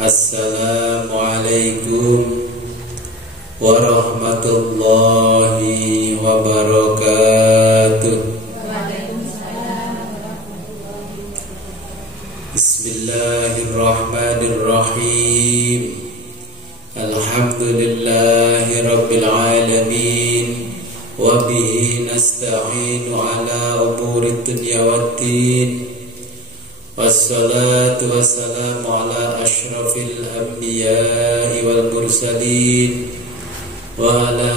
Assalamualaikum warahmatullahi wabarakatuh. Bismillahirrahmanirrahim. Alhamdulillahi rabbil alamin. Wa bihi nasta'inu ala umurid dunya waddin. Wassalatu wassalamu ala ashrafil anbiya'i wal mursalin wa ala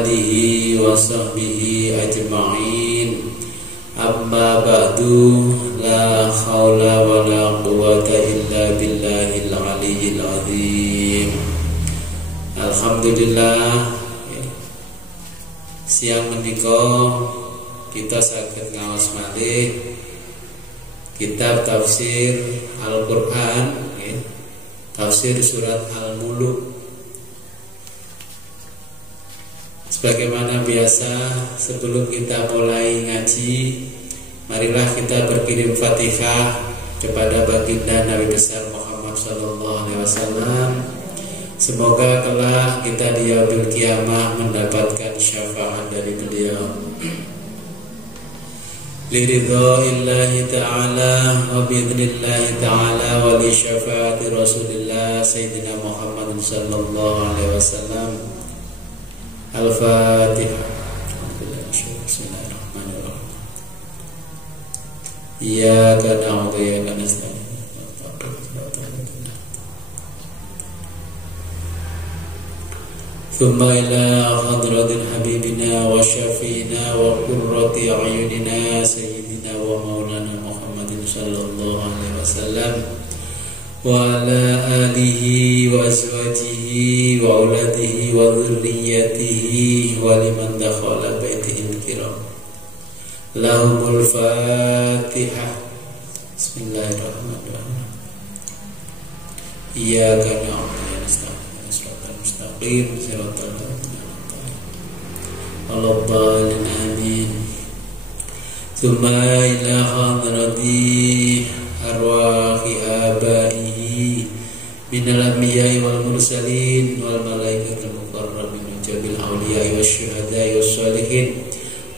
alihi wa sahbihi ajma'in. Amma ba'du, la khawla wa la quwata illa billahil aliyyil azim. Alhamdulillah, siang menika kita saged ngaos malih kitab tafsir Al-Quran, tafsir surat Al-Mulk. Sebagaimana biasa, sebelum kita mulai ngaji, marilah kita berkirim Fatihah kepada baginda Nabi besar Muhammad SAW. Semoga kelak kita di yaumil qiyamah mendapatkan syafaat dari beliau. Liridha'illahi ta'ala wa bi'idhnillahi ta'ala wa li syafaati Rasulillah Sayyidina Muhammad sallallahu alaihi wasallam. Al-Fatihah. Bismillahirrahmanirrahim. Iyyaka na'budu wa iyyaka nasta'in. ثم إلى حضرة حبيبنا وشفينا وقرة أعيننا سيدنا ومولانا محمد صلى الله عليه وسلم وعلى آله وأزواجه وأولاده وذريته ولمن دخل بيته الكرام. لهم الفاتحة. بسم الله الرحمن الرحيم. إياك نعبد mustaqim siratal ladzina amin. Tsumma ila hadrati arwahi abaihi minal anbiya'i wal mursalin wal malaikatil muqarrabin wa jabil awliya'i wasyuhada'i wassalihin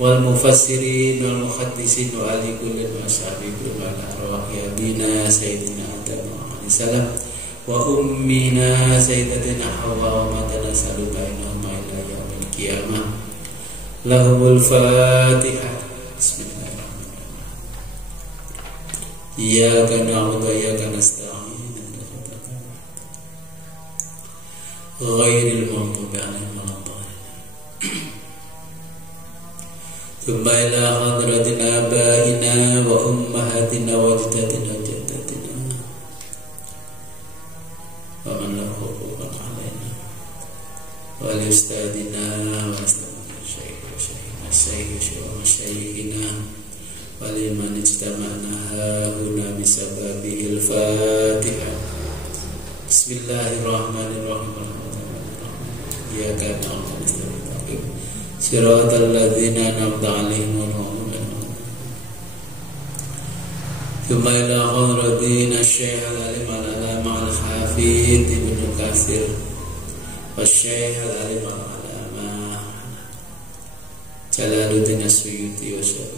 wal mufassirin wal muhaddisin wa ali kullin wa sahbihi wa ala arwahi abina sayyidina Adam alaihi salam wa ummina sayyidatina Hawa wa ma tanasalu bainahuma ila yaumil qiyamah. Lahumul Fatihah. Bismillahirrahmanirrahim. Iyyaka na'budu wa iyyaka nasta'in. Ghairil maghdubi 'alaihim waladdallin. Thumma ila hadratina abaina wa ummahatina wa ajdatina ومن له حقوق علينا ولأستاذنا ومشايخنا ولمن اجتمعنا هنا بسببه. الفاتحة. بسم الله الرحمن الرحيم. إياك نعبد ونستعين صراط الذين أنعمت عليهم ثم إلى حضرتنا الشيخ العليم العلامة الحافظ ابن كثير والشيخ العليم العلامة جلال الدين السيوطي والشيخ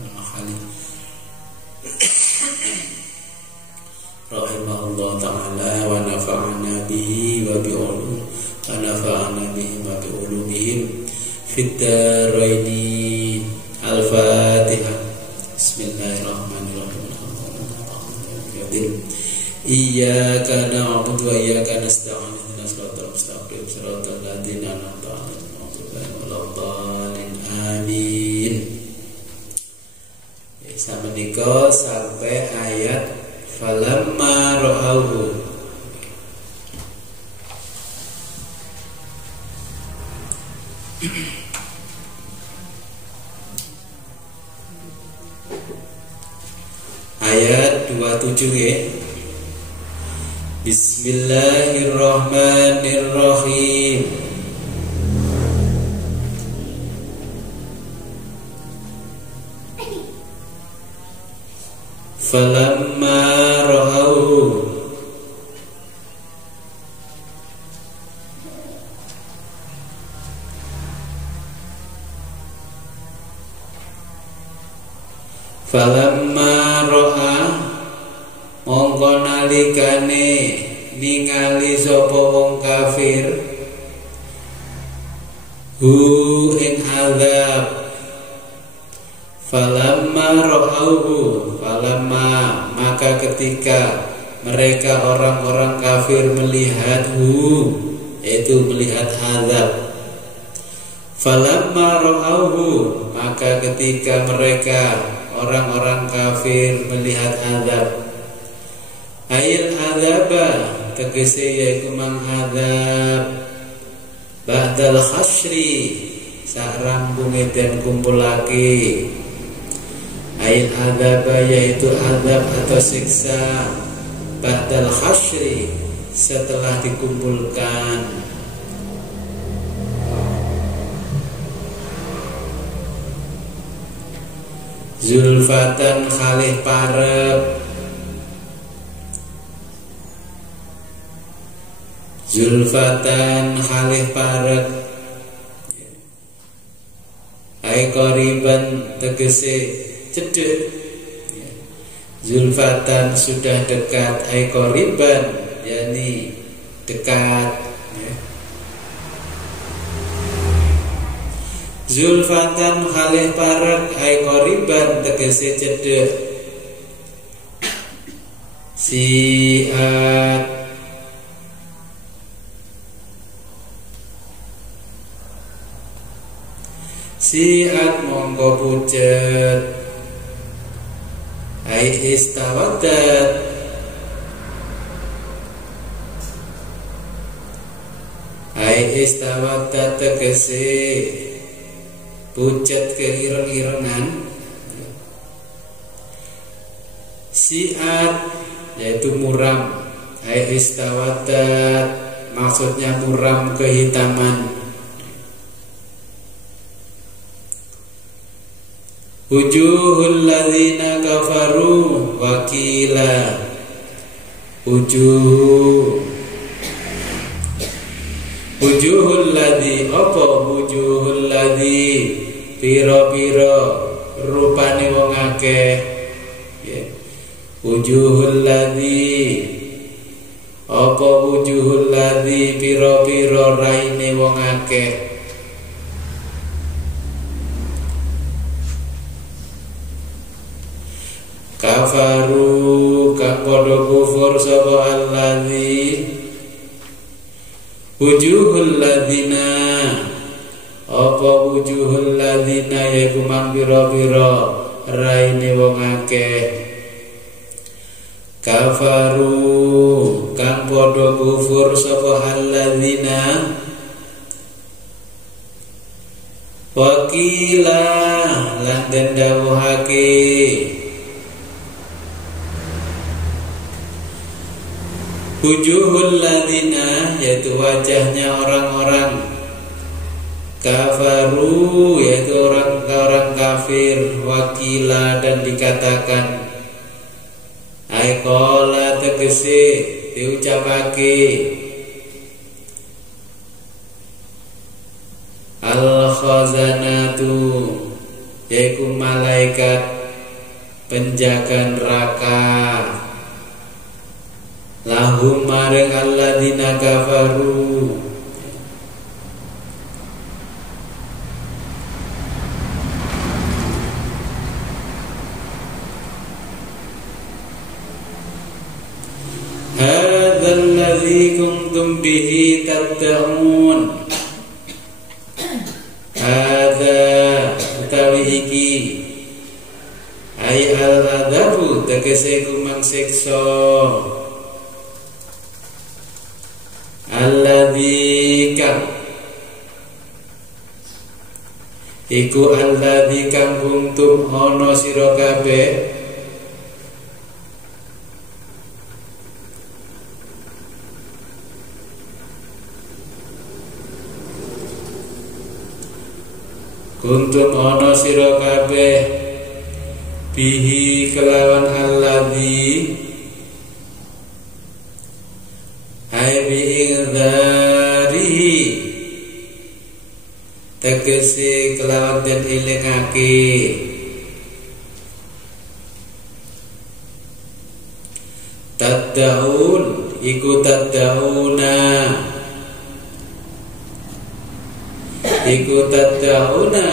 المحلي رحمه الله تعالى ونفعنا به وبعلومهم في الدارين. الفاتحة. Bismillahirrahmanirrahim. Iyyaka na'budu wa iyyaka nasta'in. Ihdinas siratal mustaqim siratal ladzina an'amta 'alaihim ghairil maghdubi 'alaihim. Amin. Sampai menika sampai ayat falamma ra'auhu. Ayat 27 ya. Bismillahirrahmanirrahim. Falamma ra'auhu Falamma ro'a mongko nalikane ningali sapa wong kafir hu ing azab. Falamma ro'auhu, falamma maka ketika mereka orang-orang kafir melihat hu, yaitu melihat azab. Falamma ro'auhu, maka ketika mereka orang-orang kafir melihat azab. Ayil azaba, tegese yaiku mang azab ba'dal khasri, sarambunge den kumpulake. Ayil azaba, yaitu azab atau siksa ba'dal khasri, setelah dikumpulkan. Zulfatan khalih parek, zulfatan khalih parek. Ai qariban tegese cedek. Zulfatan sudah dekat, ai qariban yakni dekat. Zulfatan khalih parek, ai qariban tegese cedek. Siat siat mongko pucet, ai istawadat ai istawadat tegese pucet keireng-irengan. Siat yaitu muram, ai istawadat maksudnya muram kehitaman. Wujuhul ladzina kafaru wakila, wujuhul ladzi apa wujuhul ladzi pira-pira rupane wong akeh. Wujuhul ladzi apa wujuhul ladzi pira-pira raine wong akeh. Kafaru kang padha kufur sapa alladzi, wujuhul ladzina apa wujuhul ladzina yaiku mang pira-pira raine wong akeh. Kafaru kang padha kufur sapa alladzina, wakila lan den dawuhake wujuhul ladzina yaitu wajahnya orang-orang kafaru yaitu orang-orang kafir. Wakila dan dikatakan, ai qala tegese diucapake, al khazanatu yaitu malaikat penjaga neraka, lahum maring alladzina kafaru, hadzal ladzi kuntum bihi tad'un. Hadza utawi iki, ai al-adabu tegese kumang siksa, alladzi kang iku alladzi kang kuntum ana sira kabeh kuntum ana sira kabeh bihi kelawan alladzi ai bi'idharihi tegese kelawan den elingake, taddaun iku taddauna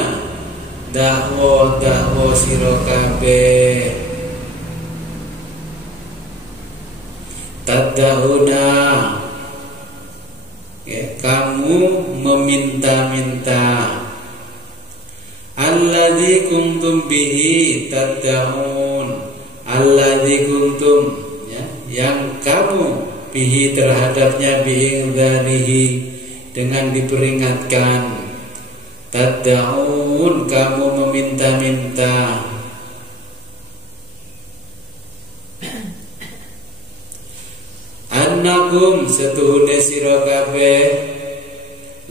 dakwa sira kabeh taddauna ya, kamu meminta-minta alladzi kuntum bihi taddaun alladzi kuntum ya, yang kamu bihi terhadapnya bi'idharihi dengan diperingatkan taddaun kamu meminta-minta annakum setuhune sira kabeh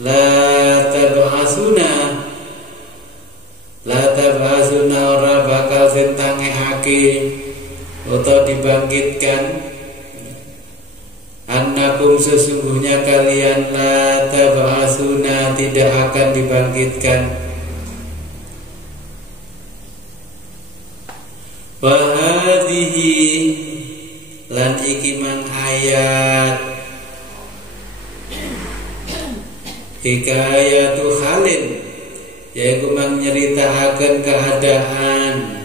la tab'asuna ora bakal sentangehake atau dibangkitkan annakum sesungguhnya kalian la tab'asuna tidak akan dibangkitkan wa hadhihi lan iki mang ayat hikayatu halin yaitu mang nyeritakan keadaan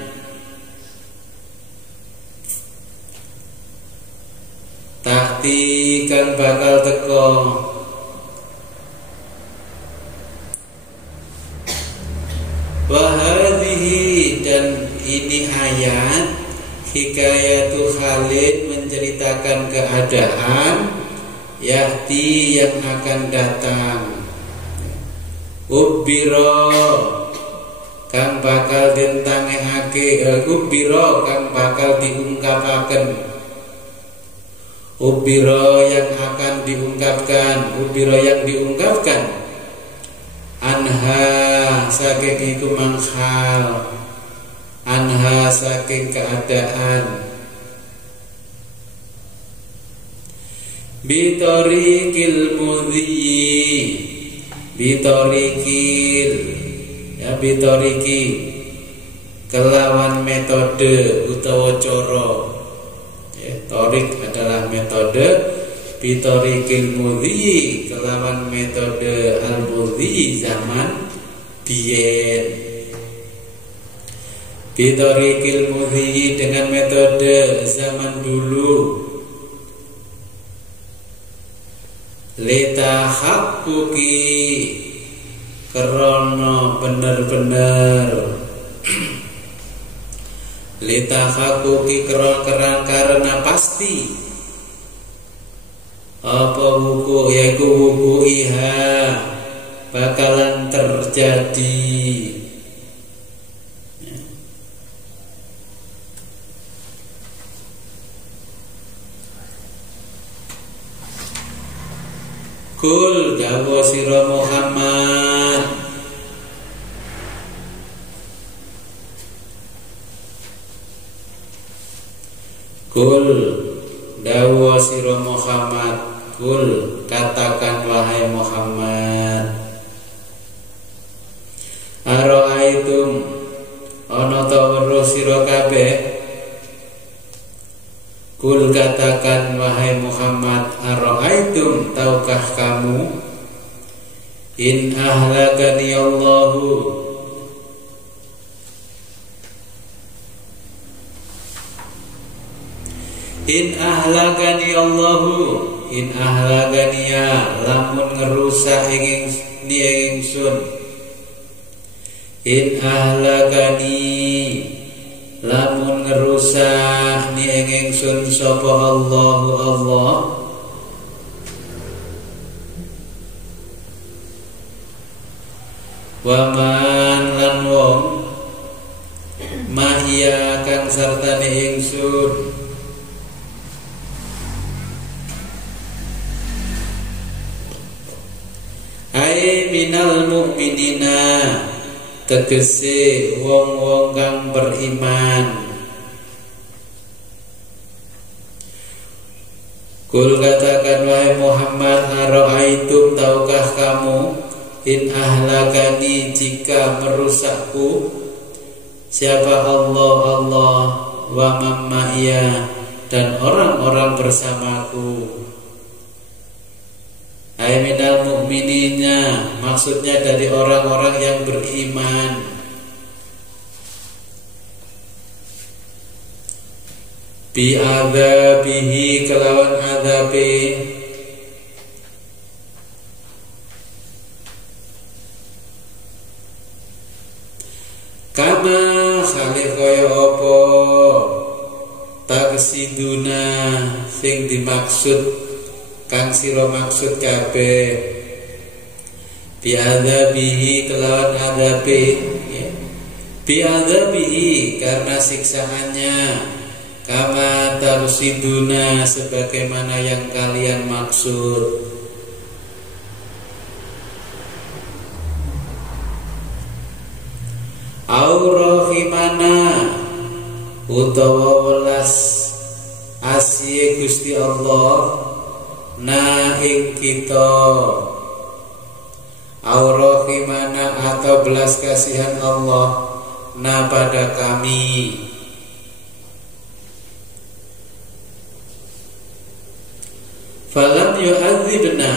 takti kang bakal teko wa hadhihi dan ini ayat hikayatu halin menceritakan keadaan yati yang akan datang ubiro kang bakal dentangehake ubiro kang bakal diungkapaken ubiro yang akan diungkapkan ubiro yang diungkapkan anha saking iku manghal anha saking keadaan bitorikil mudhi bitoriki kelawan metode utawa cara ya, torik adalah metode bitorikil mudhi kelawan metode al-mudhi zaman biyen bitorikil mudhi dengan metode zaman dulu leta hakuki krono bener-bener leta hakuki keran karena pasti apa wuku yaiku wuku iha bakalan terjadi Kul dawa sira Muhammad Kul dawa sira Muhammad Kul katakan wahai Muhammad Ara'aitum ana ta weruh sira kabeh Kul katakan wahai Muhammad ara'aitum taukah kamu in ahlakani Allahu in ahlakani ya lamun ngerusak ingsun in ahlakani lamun ngerusak ni ingsun sapa Allah wa man lan wong mahya kang sartane ingsun ai minal mu'minina tegese wong-wong kang beriman Kul katakan wahai Muhammad ara'aitum taukah kamu in ahlakani jika merusakku siapa Allah wa mamma'iyah dan orang-orang bersamaku. Ay minal mu'minina, maksudnya dari orang-orang yang beriman. Bi adzabihi, kelawan adzabi. Kama khali kaya apa taksiduna sing dimaksud kang sira maksud kabeh. Bi adzabihi, kelawan adzabi, ya. Bi adzabihi, karena siksaannya. Kama tarsiduna, sebagaimana yang kalian maksud. Aurahimana, utawa welas asih Gusti Allah na ing kita. Aurahimana, atau belas kasihan Allah na pada kami. Falam yu'adzibna,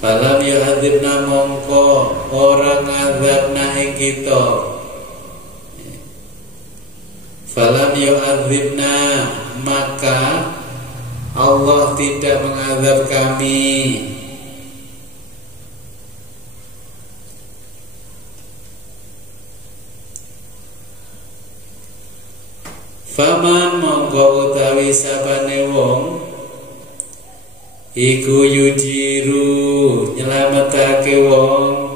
falam yu'adzibna, mongko orang ngadzabna ing kita. Falam yu'adzibna, maka Allah tidak mengazab kami. Faman, mongko utawi sabane wong iku yujiru, nyelametake wong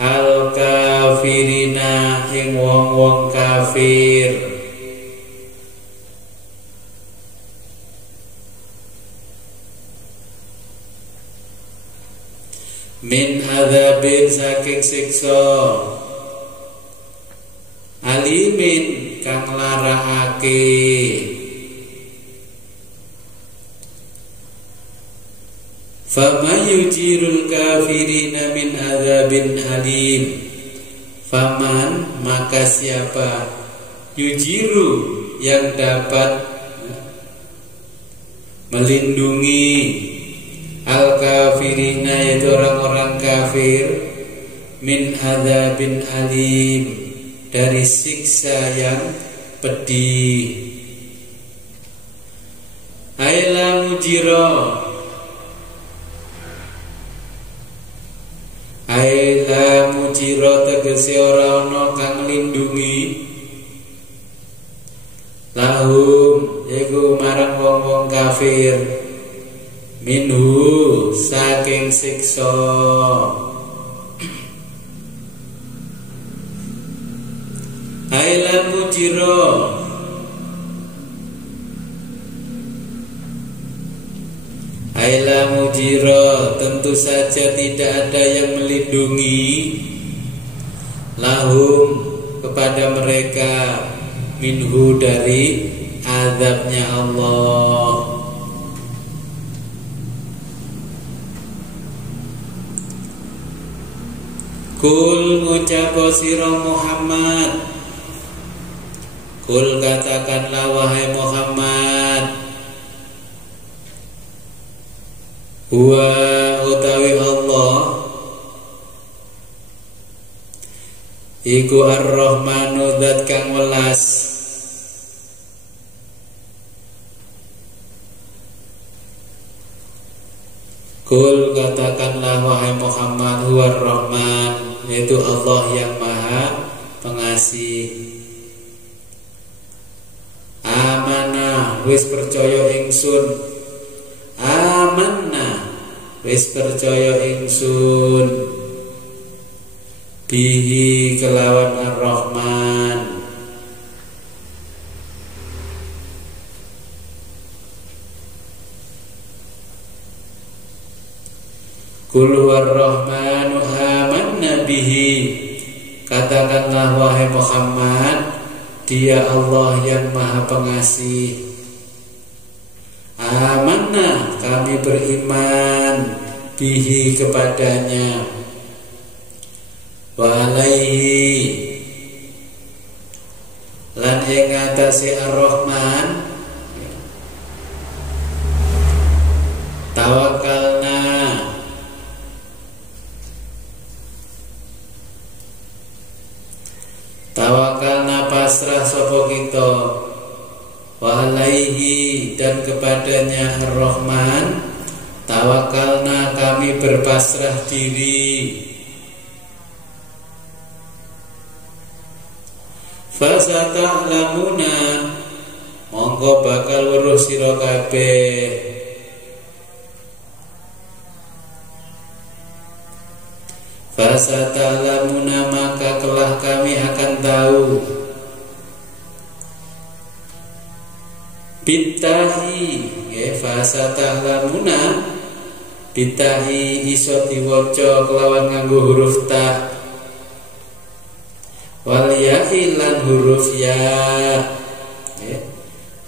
al kafirina ing wong-wong kafir. Min adzabin, saking siksa. Alimin, kang larahake. Fama yujirul kafirina min adzabin alim. Faman, maka siapa, yujiru, yang dapat melindungi al kafirina, yaitu orang-orang kafir, min adzabin alim, dari siksa yang pedih. Aila mujiro, aila mujiro, tegese ora ana kang nglindungi lahum, yaiku marang wong-wong kafir, minhu, saking siksa. Ailan mujiro, aila mujiro, tentu saja tidak ada yang melindungi lahum, kepada mereka, minhu, dari azabnya Allah. Kul, ngucapo sira Muhammad, kul, katakanlah wahai Muhammad, huwa, utawi Allah, iku ar-Rahmanu, zat kang welas. Kul, katakanlah wahai Muhammad, huwa ar-Rahman, yaitu Allah yang maha pengasih. Amanah, wis percaya ingsun. Amanah, wis percaya ingsun. Bihi, kelawan ar-Rahman. Kul war-Rahmanu amanna bihi, katakanlah wahai Muhammad, Dia Allah yang maha pengasih. Amanna, kami beriman, bihi, kepadanya. Wa alaihi, yang ngatasi Ar-Rahman, tawakalna pasrah sapa kita, wa alaihi dan kepadanya Ar-Rahman tawakalna kami berpasrah diri. Fasata'lamuna mongko bakal weruh sira kabeh. Fasata'lamuna maka kelak kami akan tahu. Bitahi fasata'lamuna bitahi iso diwaca kelawan nganggo huruf ta, wal ya'i lan huruf ya,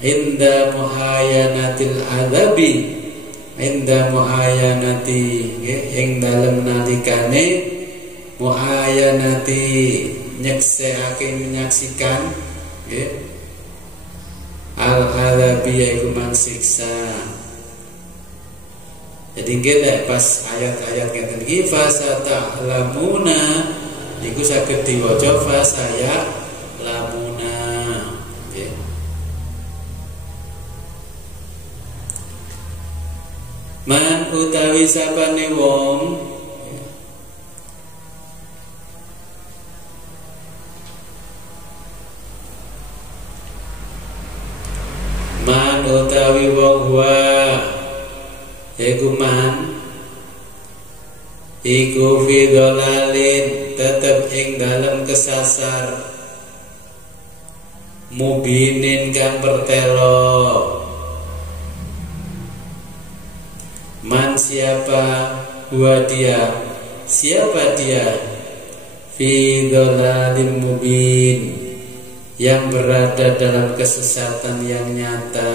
inda muayanatil adabi, inda muayanati ing dalem nalikane muayanati nyekseake menyaksikan al adabi yaiku mansiksa. Jadi nggih pas ayat-ayat ngeten iki fasata'lamuna iku saged diwaca fasaya lamuna. Man utawi sapane wong man utawi wong wa iku man iku fi dhalalin tetep ing dalam kesasar mubinin kang pertelo. Man siapa huwa dia, siapa dia, fi dhalalin mubin yang berada dalam kesesatan yang nyata.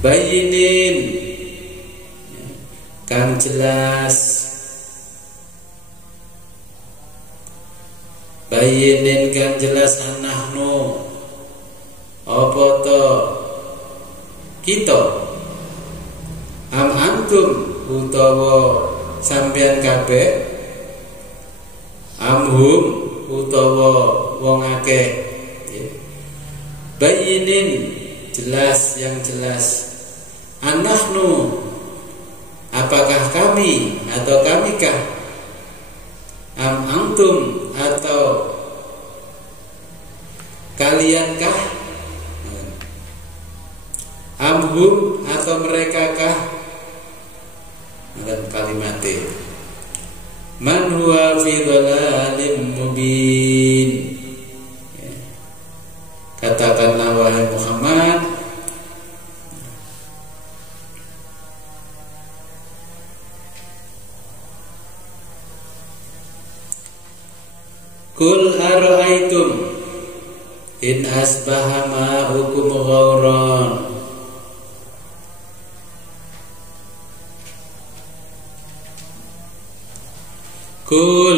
Bayinin kang jelas, bayinin kang jelas anahnu apa to kita, am antum utawa sampean kabeh, amhum utawa wong akeh. Bayinin jelas, yang jelas. Anahnu apakah kami atau kamikah, am antum atau kaliankah, amhum atau merekakah. Dalam kalimatnya man huwa fi dhalalim mubin, katakanlah wahai Muhammad, kul ara'aitum in asbaha ma'ukum ghauran. Kul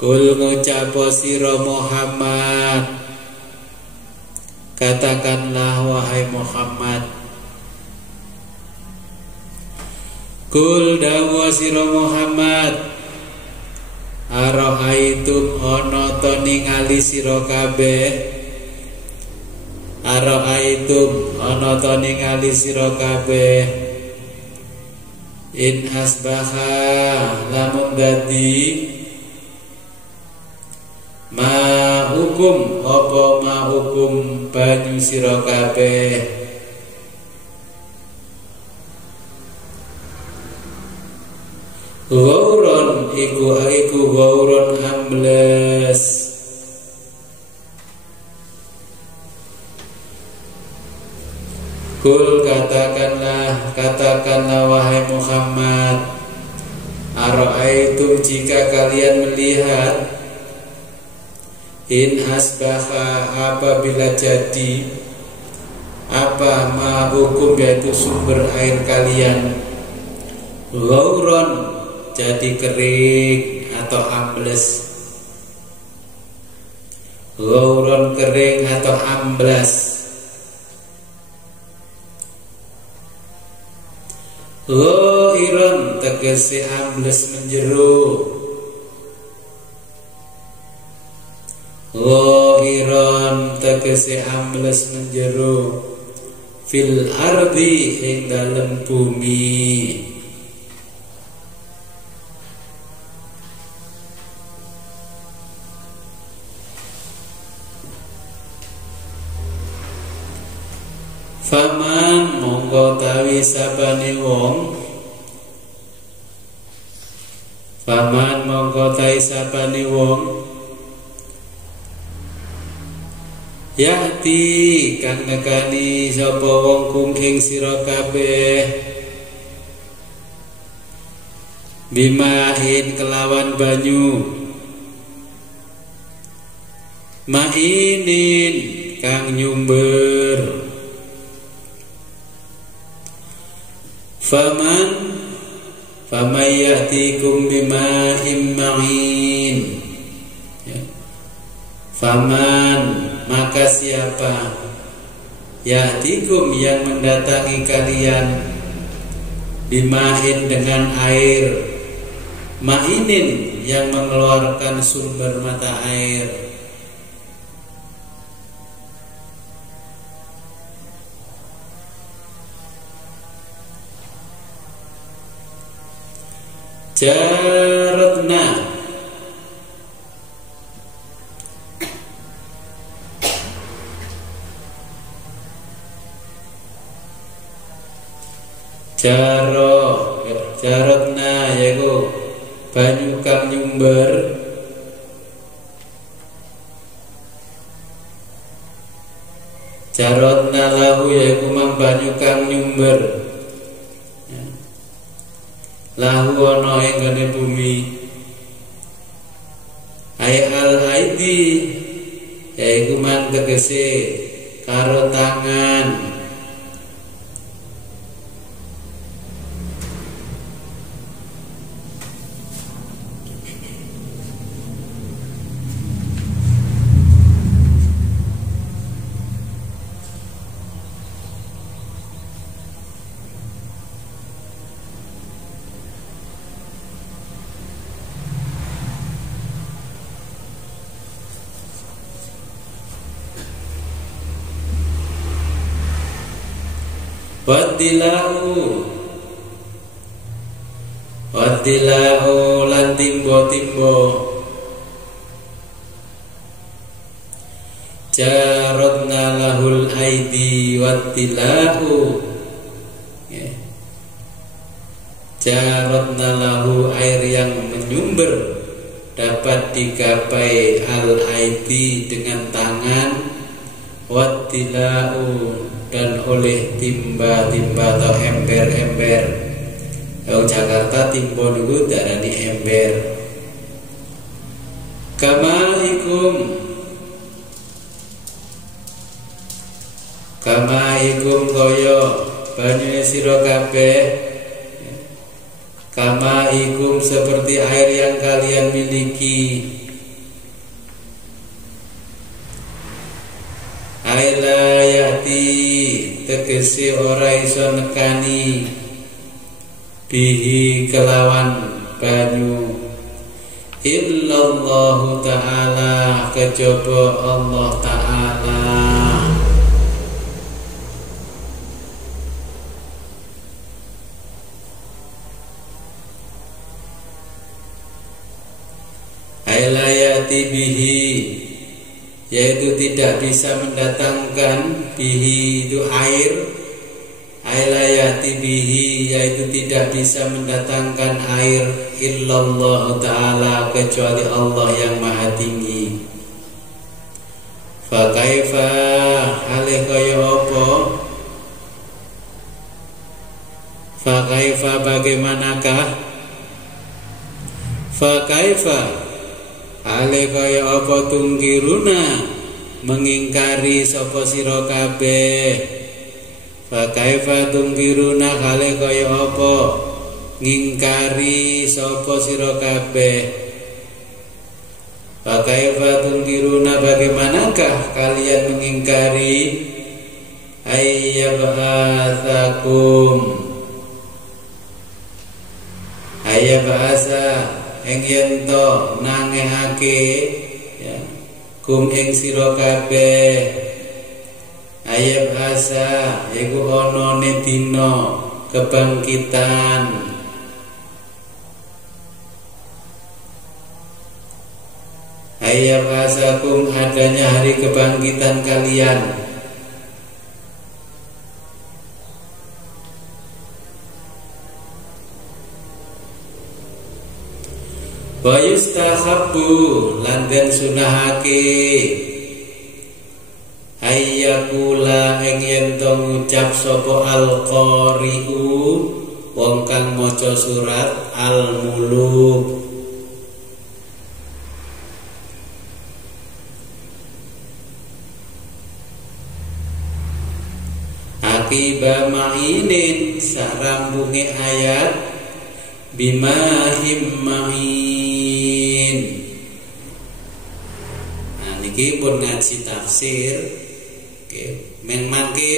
ngucapo sira Muhammad, katakanlah wahai Muhammad, kul dawa sira Muhammad, ara'aitum ana to ningali sira kabeh, ara'aitum ana to ningali sira kabeh, in asbaha lamun dadi ma hukum apa ma hukum banyu sira kabeh, ghauron iku ghauron ambles. Kul katakanlah wahai Muhammad, ara'aitum jika kalian melihat, in asbaha apabila jadi, apa ma hukum yaitu sumber air kalian, ghauron jadi kering atau ambles. Ghauron kering atau amblas. Ghairon tegese ambles menjero. Ghairon tegese ambles menjero. Fil ardi ing dalem bumi. Faman mongko tawi sabane wong. Faman mongko tawi sabane wong. Yati kang nekani sapa wong kum ing sira kabeh. Bimain kelawan banyu. Mainin kang nyumber. Famayatikum bima'im ma'in. Faman maka siapa yatikum yang mendatangi kalian bima'in dengan air ma'inin yang mengeluarkan sumber mata air. Jaratna Jaratna yaiku banyu kang nyumber. Jaratna lahu yaiku mang banyu kang nyumber. Lahu ana ing gone bumi. Ai al aidi yaiku man tegese karo tangan. Wadilau lan timbo-timbo. Jaratna lahul aidi wadilau. Jaratna lahu air yang menyumber dapat digapai al aidi dengan tangan. Wadilau dan oleh timba-timba atau ember-ember. Kalau Jakarta timbo dulu darani ember. Kamaikum koyo banyu sira kabeh. Kamaikum seperti air yang kalian miliki. Ailayati tegese ora iso nekani bihi kelawan banyu illallahu ta'ala kejaba Allah ta'ala. Ailayati bihi yaitu tidak bisa mendatangkan bihi itu air. Ailayati bihi yaitu tidak bisa mendatangkan air illallah ta'ala kecuali Allah yang maha tinggi. Fakaifa halih kaya apa? Fakaifa bagaimanakah? Fakaifa ale kaya apa tungkiruna mengingkari sapa sira kabeh. Fa kaifa tungkiruna ale kaya apa ngingkari sapa sira kabeh. Fa kaifa tungkiruna bagaimanakah kalian mengingkari ayyabasa ing yen to nangehake ya kum ing sira kabeh ayyabasa iku ana ne dina kebangkitan ayyabasakum adanya hari kebangkitan kalian wa yustahabbu lan den sunahake ayyakula ing yen to ngucap sapa al-qari'u wong kang maca surat Al-Muluk akiba ma'inin sarambunge ayat bimahim ma'in. Nah niki pun ngaji tafsir mengmangke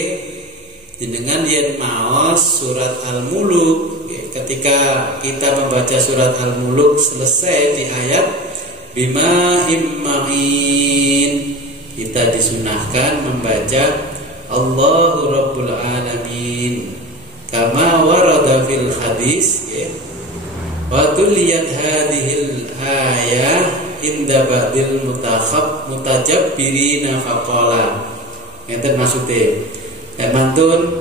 jenengan yen maos surat Al-Muluk ketika kita membaca surat Al-Muluk selesai di ayat bimahim ma'in kita disunahkan membaca Allahu Rabbul Alamin kama warada fil hadis wa tuliyat hadhil ayah inda ba'dil mutajabbirina faqala ngeten maksude mantun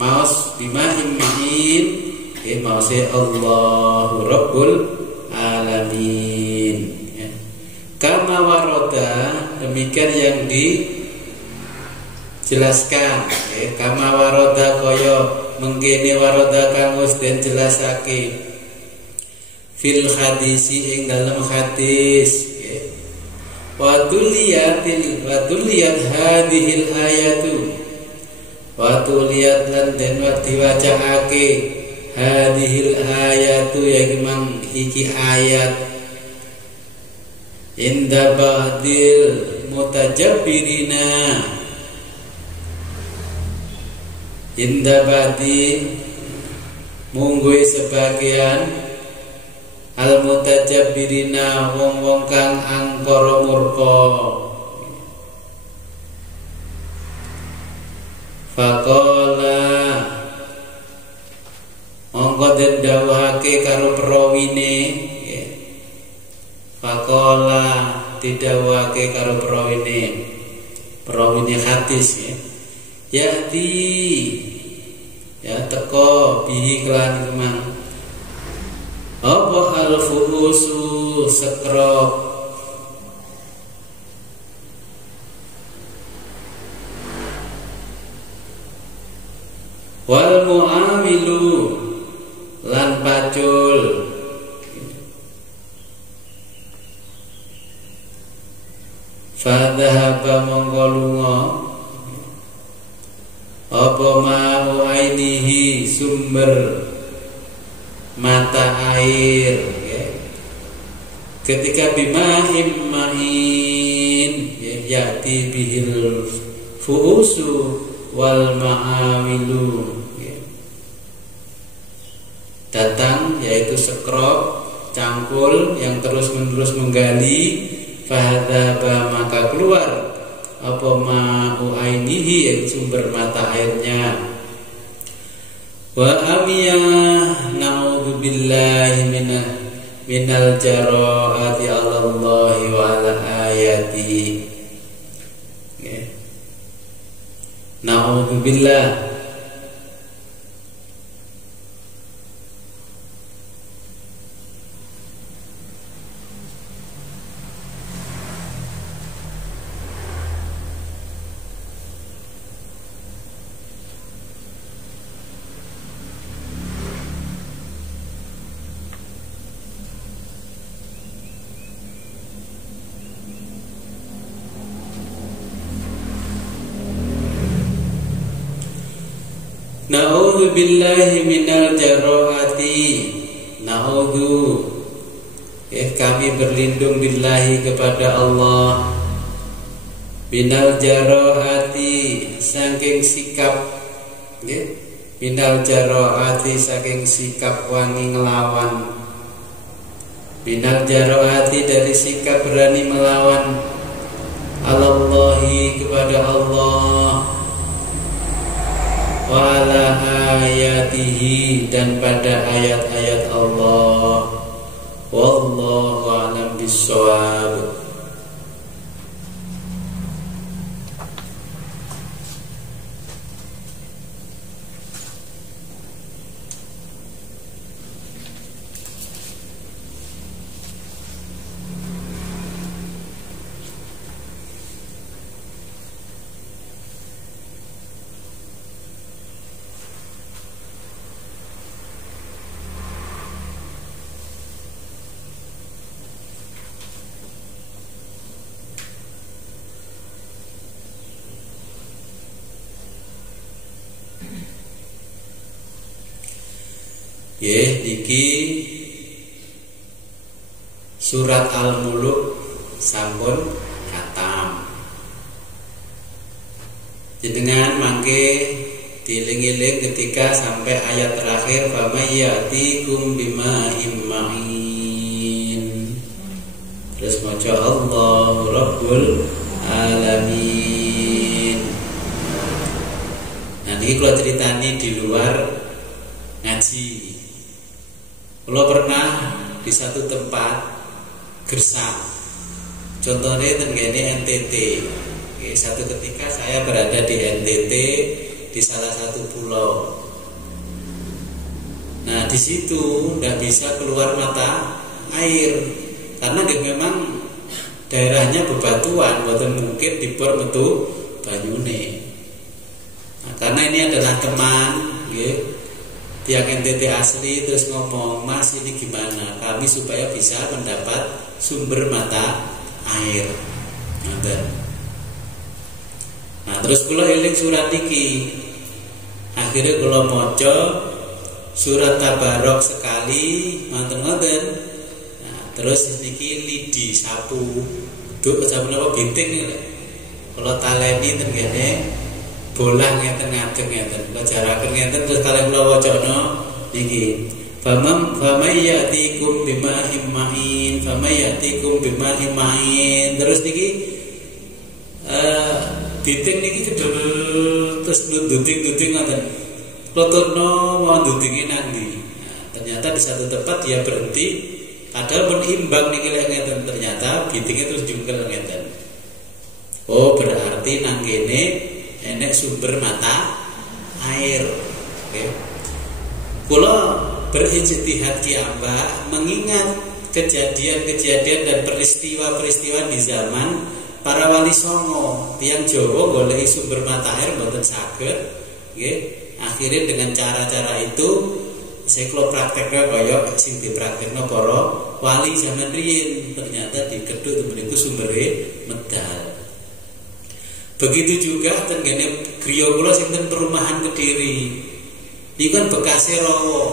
maos bima'im ma'in maose Allahu Rabbul Alamin kama warada demikian yang dijelaskan kama waroda kaya mengkene waroda kang wis den jelasake fil hadisi ing dalam hadis wa tuliyat hadhil ayatu wa tuliyat lan den diwacaake hadhil ayatu yang mang iki ayat inda ba'dil mutajabbirina inda badi mungguhe sebagian al mutajabbirina wong-wong kang angkara murka faqala mongko den dawuhake karo prawine faqala didawuhake karo prawine hadis yati ya teko bihi kelan kemang apa al-fuhusu sekrok wal mu'amilu lan pacul fadhahaba mongko lunga apa mau ainihi sumber mata air ketika bimahim ma'in ya'ti bihil fu'usu wal ma'amilu datang yaitu sekrop cangkul yang terus menerus menggali fahadaba maka keluar apa ma'u ainihi yang sumber mata airnya wa amiyah na'udzu billahi minal jaraati 'ala Allahi wa 'ala ayati na'udzu billah Na'udzu billahi minal jaraati. Na'udzu kami berlindung billahi kepada Allah Minal jaroati saking sikap, minal jaroati saking sikap wangi ngelawan. Minal jaroati dari sikap berani melawan. Alallahi kepada Allah, wa ala ayatihi dan pada ayat-ayat Allah. Wallahu a'lam bishawab. Niki surat Al-Muluk sampun khatam. Jenengan mangke dieling-eling ketika sampai ayat terakhir famayatikum bima'im ma'in. Terus maca Allahu Rabbul Alamin. Nah niki kalau ceritani di luar ngaji. Kalau pernah di satu tempat gersang, contohnya tenggene NTT. Satu ketika saya berada di NTT di salah satu pulau. Nah di situ nggak bisa keluar mata air karena memang daerahnya bebatuan, bukan mungkin dibor metu banyune. Nah, karena ini adalah teman, tiang NTT asli terus ngomong, Mas ini gimana kami supaya bisa mendapat sumber mata air. Nah terus kula eling surat iki, akhirnya kula maca surat Tabarok sekali manten-manten. Nah terus niki lidi sapu sapu napa binting kula taleni ten kene bolah ngeten ngadeg ngeten pelajaran ngeten terus kalih kula wacana niki famayatikum bima'im ma'in famayatikum bima'im ma'in terus niki diting niki terus duting ngoten kloturno mau dutingi nang ndi. Nah, ternyata di satu tempat dia berhenti padahal pun imbang niki lek ngeten ternyata bitingnya terus jungkel ngeten. Oh berarti nang kene enek sumber mata air. Oke. Kula berijtihad kiambak mengingat kejadian-kejadian dan peristiwa-peristiwa di zaman para wali songo, tiang Jawa goleki sumber mata air mboten saged, nggih. Akhirnya dengan cara-cara itu saya kula prakteknya kaya sing dipraktekno para wali zaman riyin, ternyata di kedut meniku sumbere medal. Begitu juga tenggene griya kula sing ten perumahan Kediri. Niku kan bekase rawa.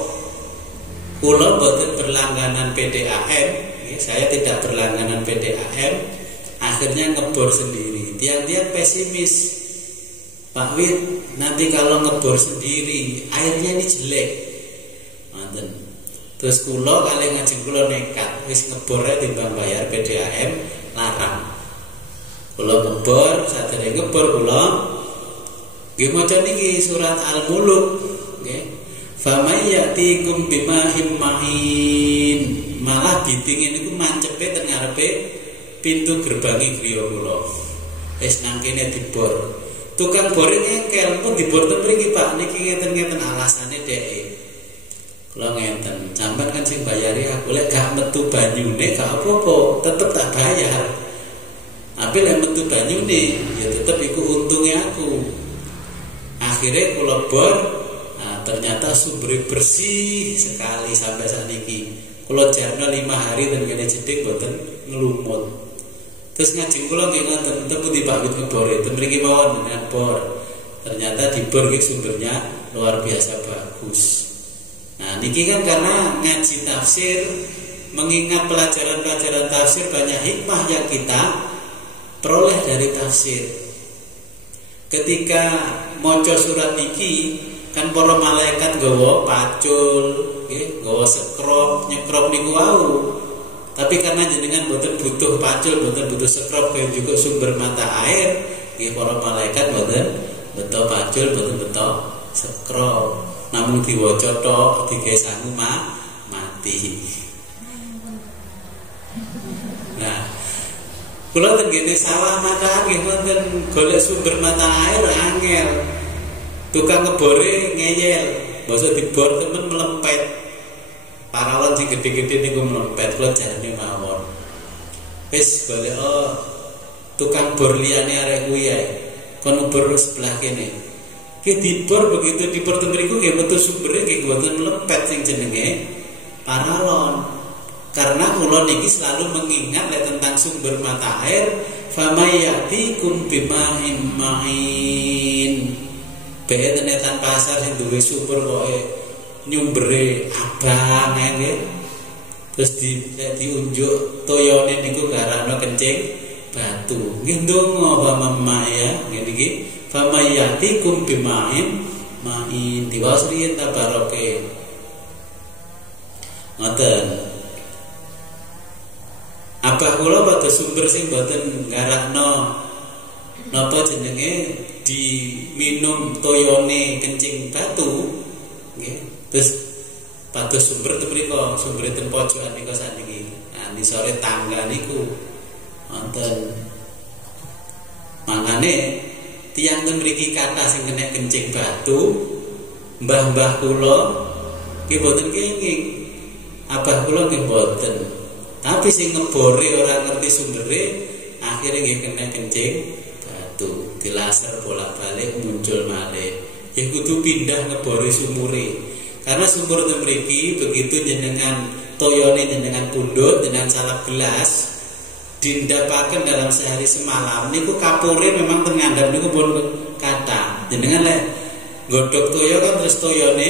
Kula boten berlangganan PDAM, saya tidak berlangganan PDAM. Akhirnya ngebor sendiri. Tiang-tiang pesimis. Pak Wid, nanti kalau ngebor sendiri airnya ini jelek. Manten. Terus kula kali ngajeng kula nekat wis ngebornya timbang bayar PDAM larang. Kula ngebor, sadere ngebor kula nggih maca niki surat Al-Muluk nggih. Famayatikum bima'im ma'in. Malah biting niku mancepe teng ngarepe pintu gerbangi griya kula. Wis nang kene dibor. Tukang bore ngengkel pun dibor ten mriki Pak niki ngeten-ngeten alasane dheke. Kula ngenten, sampean kan sing bayari aku lek gak metu banyune gak apa-apa, tetep tak bayar. Tapi lek metu banyune ya tetep iku untunge aku. Akhirnya kula bor, nah, ternyata sumber bersih sekali sampai saat ini. Kula jarno 5 hari dan kene jeding boten ngelumut. Terus ngajeng kula nggih ngoten tempu di Pak Wid ngebore, ten mriki mawon ngebor. Ternyata dibor iki sumbernya luar biasa bagus. Nah, niki kan karena ngaji tafsir, mengingat pelajaran-pelajaran tafsir banyak hikmah yang kita peroleh dari tafsir. Ketika maca surat niki kan para malaikat nggawa pacul, nggih, nggawa sekrop, nyekrop niku wau. Tapi karena jenengan boten butuh pacul, boten butuh sekrop, kaya juga sumber mata air, nggih para malaikat boten beto pacul, boten beto sekrop. Namun diwaca tok digawe sangu mati. Nah, kula tengene sawah mata nggih wonten golek sumber mata air angel. Tukang ngebore ngeyel, basa dibor temen melempet. Paralon sing gede-gede niku melempet, kula jarane mawon. Wis golek tukang bor liyane arek kuwi ae. Kon ngebor sebelah kene. Ki dibor begitu dibor teng mriku nggih metu sumbere nggih mboten melempet sing jenenge paralon. Karena kula niki selalu mengingat tentang sumber mata air, famayatikum bima'in ma'in. Bae tenetan pasar sing duwe sumber koke nyumbere abang nggih. Terus diunjuk toyone niku garana kencing batu. Nggih ndonga Pak Mama ya, ngene iki. Famayatikum bima'in ma'in. Diwaos riyen tabaroke. Ngoten. Abah kula pada sumber sing boten nggarakno napa jenenge diminum toyone kencing batu nggih. Terus pada sumber teng mriku, sumber ten pojokan niku saniki. Nah, di sore tangga niku wonten. Mangane tiyang ten mriki kathah sing kena kencing batu, mbah-mbah kula nggih boten kenging. Abah kula nggih boten. Tapi sing ngebore ora ngerti sumbere, akhirnya nggih kena kencing batu, dilaser bolak-balik muncul malih. Ya kudu pindah ngebore sumure. Karena sumur teng mriki begitu jenengan toyone jenengan pundhut jenengan salap gelas dindapaken dalam sehari semalam niku kapure memang teng ngandhap niku pun kathah. Jenengan lek godhog toyo kan terus toyone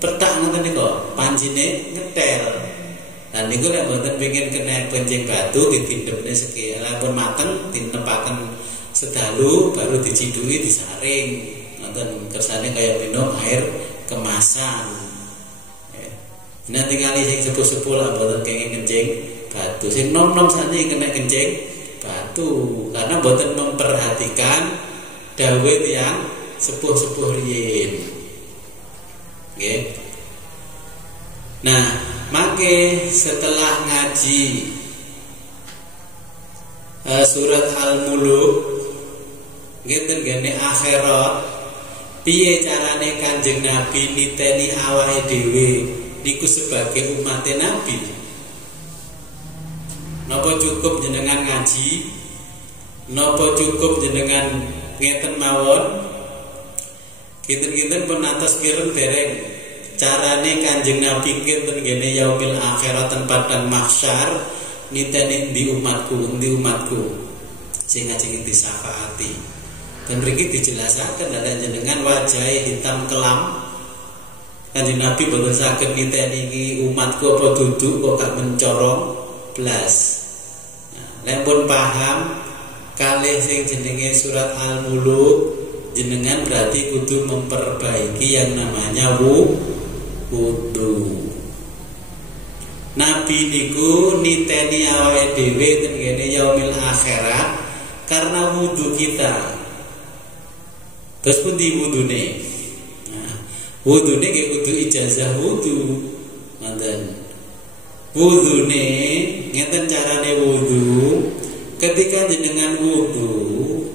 petak ngoten niku, panjine ngetel. Dan niku lek mboten pengin kena kencing batu ditindepne sekira lampun mateng dinepaken sedalu baru dicidhuki disaring. Ngoten kersane kaya minum air kemasan. Nanti kali sing sepuh-sepuh lah mboten kenging kencing batu. Sing nom-nom sakniki kena kencing batu karena mboten memperhatikan dawuh tiyang sepuh-sepuh riyin. Nggih. Nah, maka setelah ngaji surat Al-Muluk ngeten gene akhirat piye carane Kanjeng Nabi niteni awake dhewe niku sebagai umat Nabi. Napa cukup jenengan ngaji? Napa cukup jenengan ngeten mawon? Kinten-kinten pun atas kirun dereng carane Kanjeng Nabi kinten gene yaumil akhirat padang mahsyar niteni di umatku sing ngajeng disafaati. Dan mriki dijelasaken dalam jenengan wajah hitam kelam. Kanjeng Nabi boten saged niteni iki umatku apa duduk kok gak mencorong blas. Nah, lek pun paham kalih sing jenenge surat Al-Muluk jenengan berarti kudu memperbaiki yang namanya wudu. Nabi niku niteni awake dhewe ten kene yaumil akhirat karena wudu kita. Terus pundi wudune? Nah, wudune nggih kudu ijazah wudu. Ngoten. Wudune ngeten carane wudu. Ketika jenengan wudu,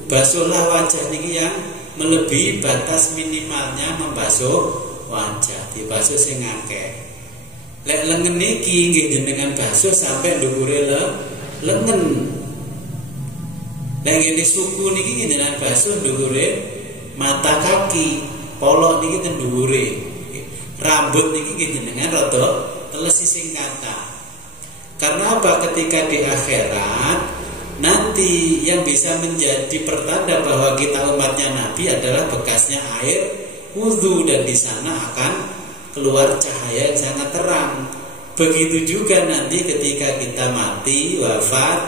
basuhlah wajah niki yang melebihi batas minimalnya membasuh wajah, dibasuh sing akeh. Lek lengen niki nggih jenengan basuh sampai ndukure lengen. Lek ngene suku niki jenengan basuh ndukure mata kaki, polok niki ten ndukure. Rambut niki nggih jenengan rada teles sing kathah. Karena apa? Ketika di akhirat nanti yang bisa menjadi pertanda bahwa kita umatnya Nabi adalah bekasnya air wudu, dan di sana akan keluar cahaya yang sangat terang. Begitu juga nanti ketika kita mati wafat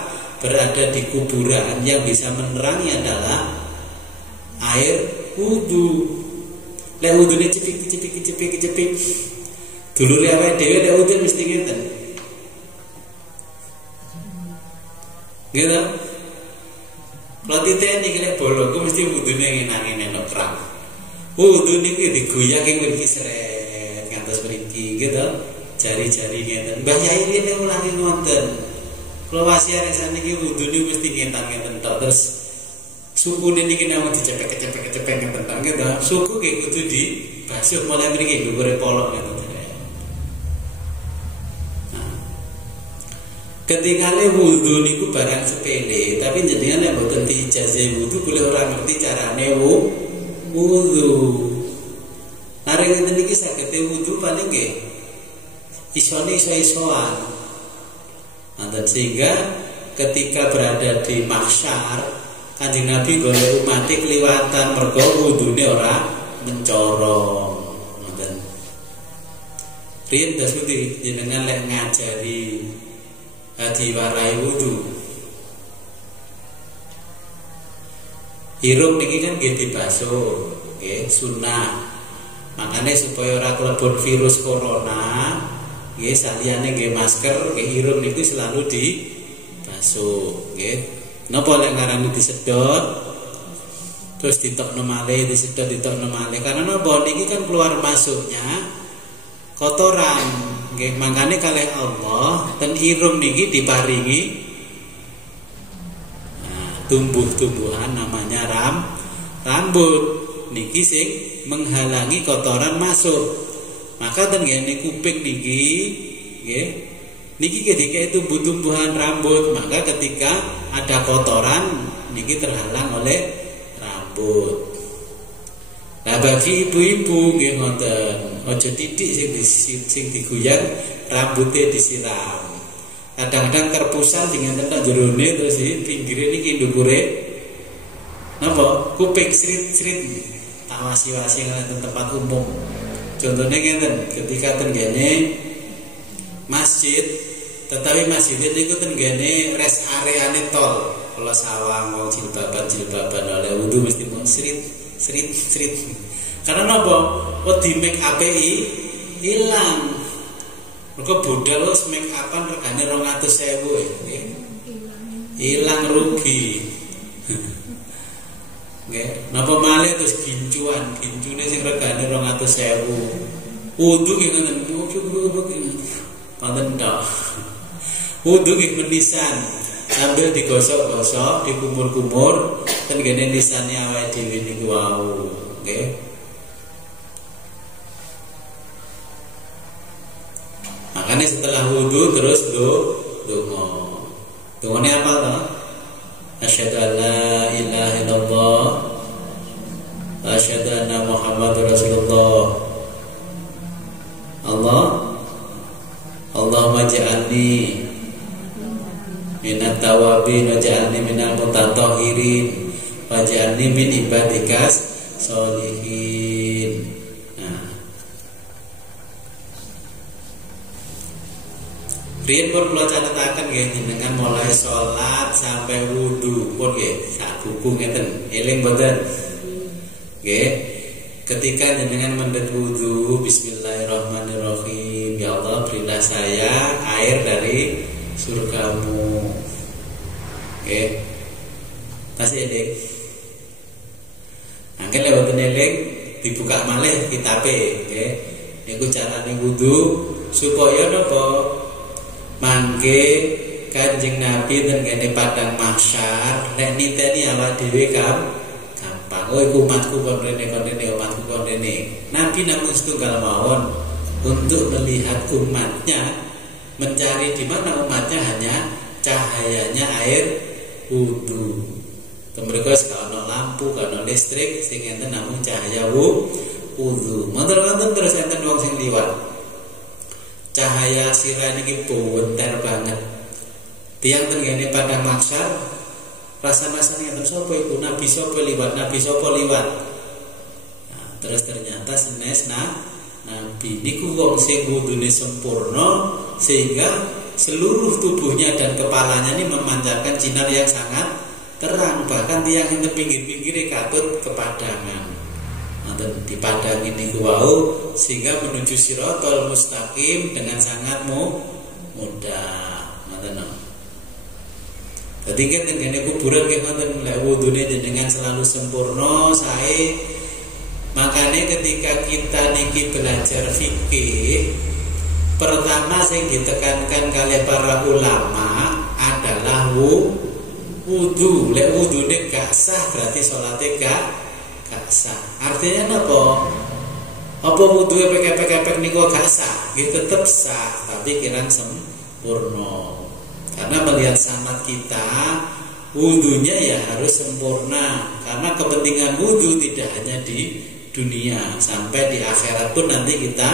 berada di kuburan, yang bisa menerangi adalah air wudu. Lek wudune cepik. Dulure awake dhewe lek wudu mesti ngeten. Gitu. Kalau titeni lek bolongku mesti wudune ngenang-ngenang kerang. Wudu niku digoyak mriki sret ngantos mriki gitu. Jari-jari ngeten. Mbah Yai rene ulangi ngoten. Kalau wasiat saniki wudune mesti ngentang-ngenten tok terus sukune niki namung dicepek-cepek ngeten tok gitu. Suku nggih kudu dibasuh mulai mriki dhuwure polok ngeten. Ketika wudu niku barang sepele, tapi jenengan nek mboten diijazahi wudu boleh ora ngerti carane wudu. Arek ngeten iki saged wudu paling nggih isone iso-isoan. Nanti sehingga ketika berada di mahsyar, Kanjeng Nabi golek umat kliwatan mergo wudune ora mencorong. Ngoten. Riyen dasuti jenengan lek ngajari diwarai wudu. Irung niki kan nggih dibasuh, nggih sunah. Makanya supaya ora kelebon virus corona, nggih saliyane nggih masker, nggih irung niku selalu dibasuh, nggih. Napa lek ngarani disedot terus ditokno malih, disedot malih. Karena napa niki kan keluar masuknya kotoran. Nggih, mangkane kalih Allah ten irung niki diparingi tumbuh-tumbuhan namanya rambut niki sing menghalangi kotoran masuk. Maka ten ngene kuping niki nggih niki ketika tumbuh-tumbuhan rambut, maka ketika ada kotoran niki terhalang oleh rambut. Nah bagi ibu-ibu nggih ngoten, aja titik sing digoyang rambutnya disiram. Kadang-kadang kerpusan dengan tentak jerone terus di pinggire niki ndukure napa? Kuping srit-srit. Tak wasi-wasi ngene tempat umum. Contohnya ngeten, ketika tenggene masjid, tetapi masjid niku tenggene rest areane tol. Kalau sawang wong jilbaban oleh wudu mesti mun srit. Karena napa? Wedi make up ilang. Mergo bodal wis make upan regane 200.000 nggih. Ilang rugi. Nggih, napa malih terus gincuane sing regane 200.000. Wudu nggih ngoten, wonten tok. Wudu nggih menisan. Sambil digosok-gosok, dikumur-kumur, ten gene lisane awake dhewe niku wau, nggih. Makanya setelah wudu terus donga. Dongane apa to? Asyhadu an la ilaha illallah wa asyhadu anna Muhammadar Rasulullah. Allahumma ja'alni minat tawabin waj'alni minal mutatahhirin waj'alni min ibadikas sholihin. Nah, riyen pun kula catetaken nggih jenengan mulai salat sampai wudu pun nggih sak buku ngeten. Eling mboten? Nggih. Ketika jenengan mendet wudu, bismillahirrahmanirrahim. Ya Allah, berilah saya air dari surgamu. Oke. Tasih eling. Angger lewat eling dibuka malih kitabe, nggih. Niku carane wudu supaya napa? Mangke Kanjeng Nabi ten kene padang mahsyar nek niteni awak dhewe gampang. Oh iku umatku kon rene umatku kon rene. Nabi namung setunggal mawon untuk melihat umatnya, mencari di mana umatnya hanya cahayanya air wudu. Temriko kalau lampu, kalau listrik, sing enten namung cahaya wudu. Montor-montor terus enten wong sing liwat. Cahaya sirah niki benter banget. Tiang tengene padang mahsyar rasa-rasane enten sapa iku nabi sapa liwat. Nah, terus ternyata senes nabi niku wong sing wudune sempurna sehingga seluruh tubuhnya dan kepalanya ini memancarkan sinar yang sangat terang. Bahkan tiang yang pinggir-pinggirnya katut kepadangan. Dipadang ini wau sehingga menuju Siratal Mustaqim dengan sangat mudah. Jadi kan dengan kuburan ngoten lek wudune jenengan selalu sempurna sae. Makanya ketika kita niki belajar fikih, pertama yang ditekankan oleh para ulama adalah wudu. Lek wudune gak sah berarti salate gak sah. Artinya apa? Apa wudu kepek-kepek niku gak sah? Nggih tetep sah, tapi kirang sempurna. Karena melihat sanad kita, wudunya ya harus sempurna. Karena kepentingan wudu tidak hanya di dunia, sampai di akhirat pun nanti kita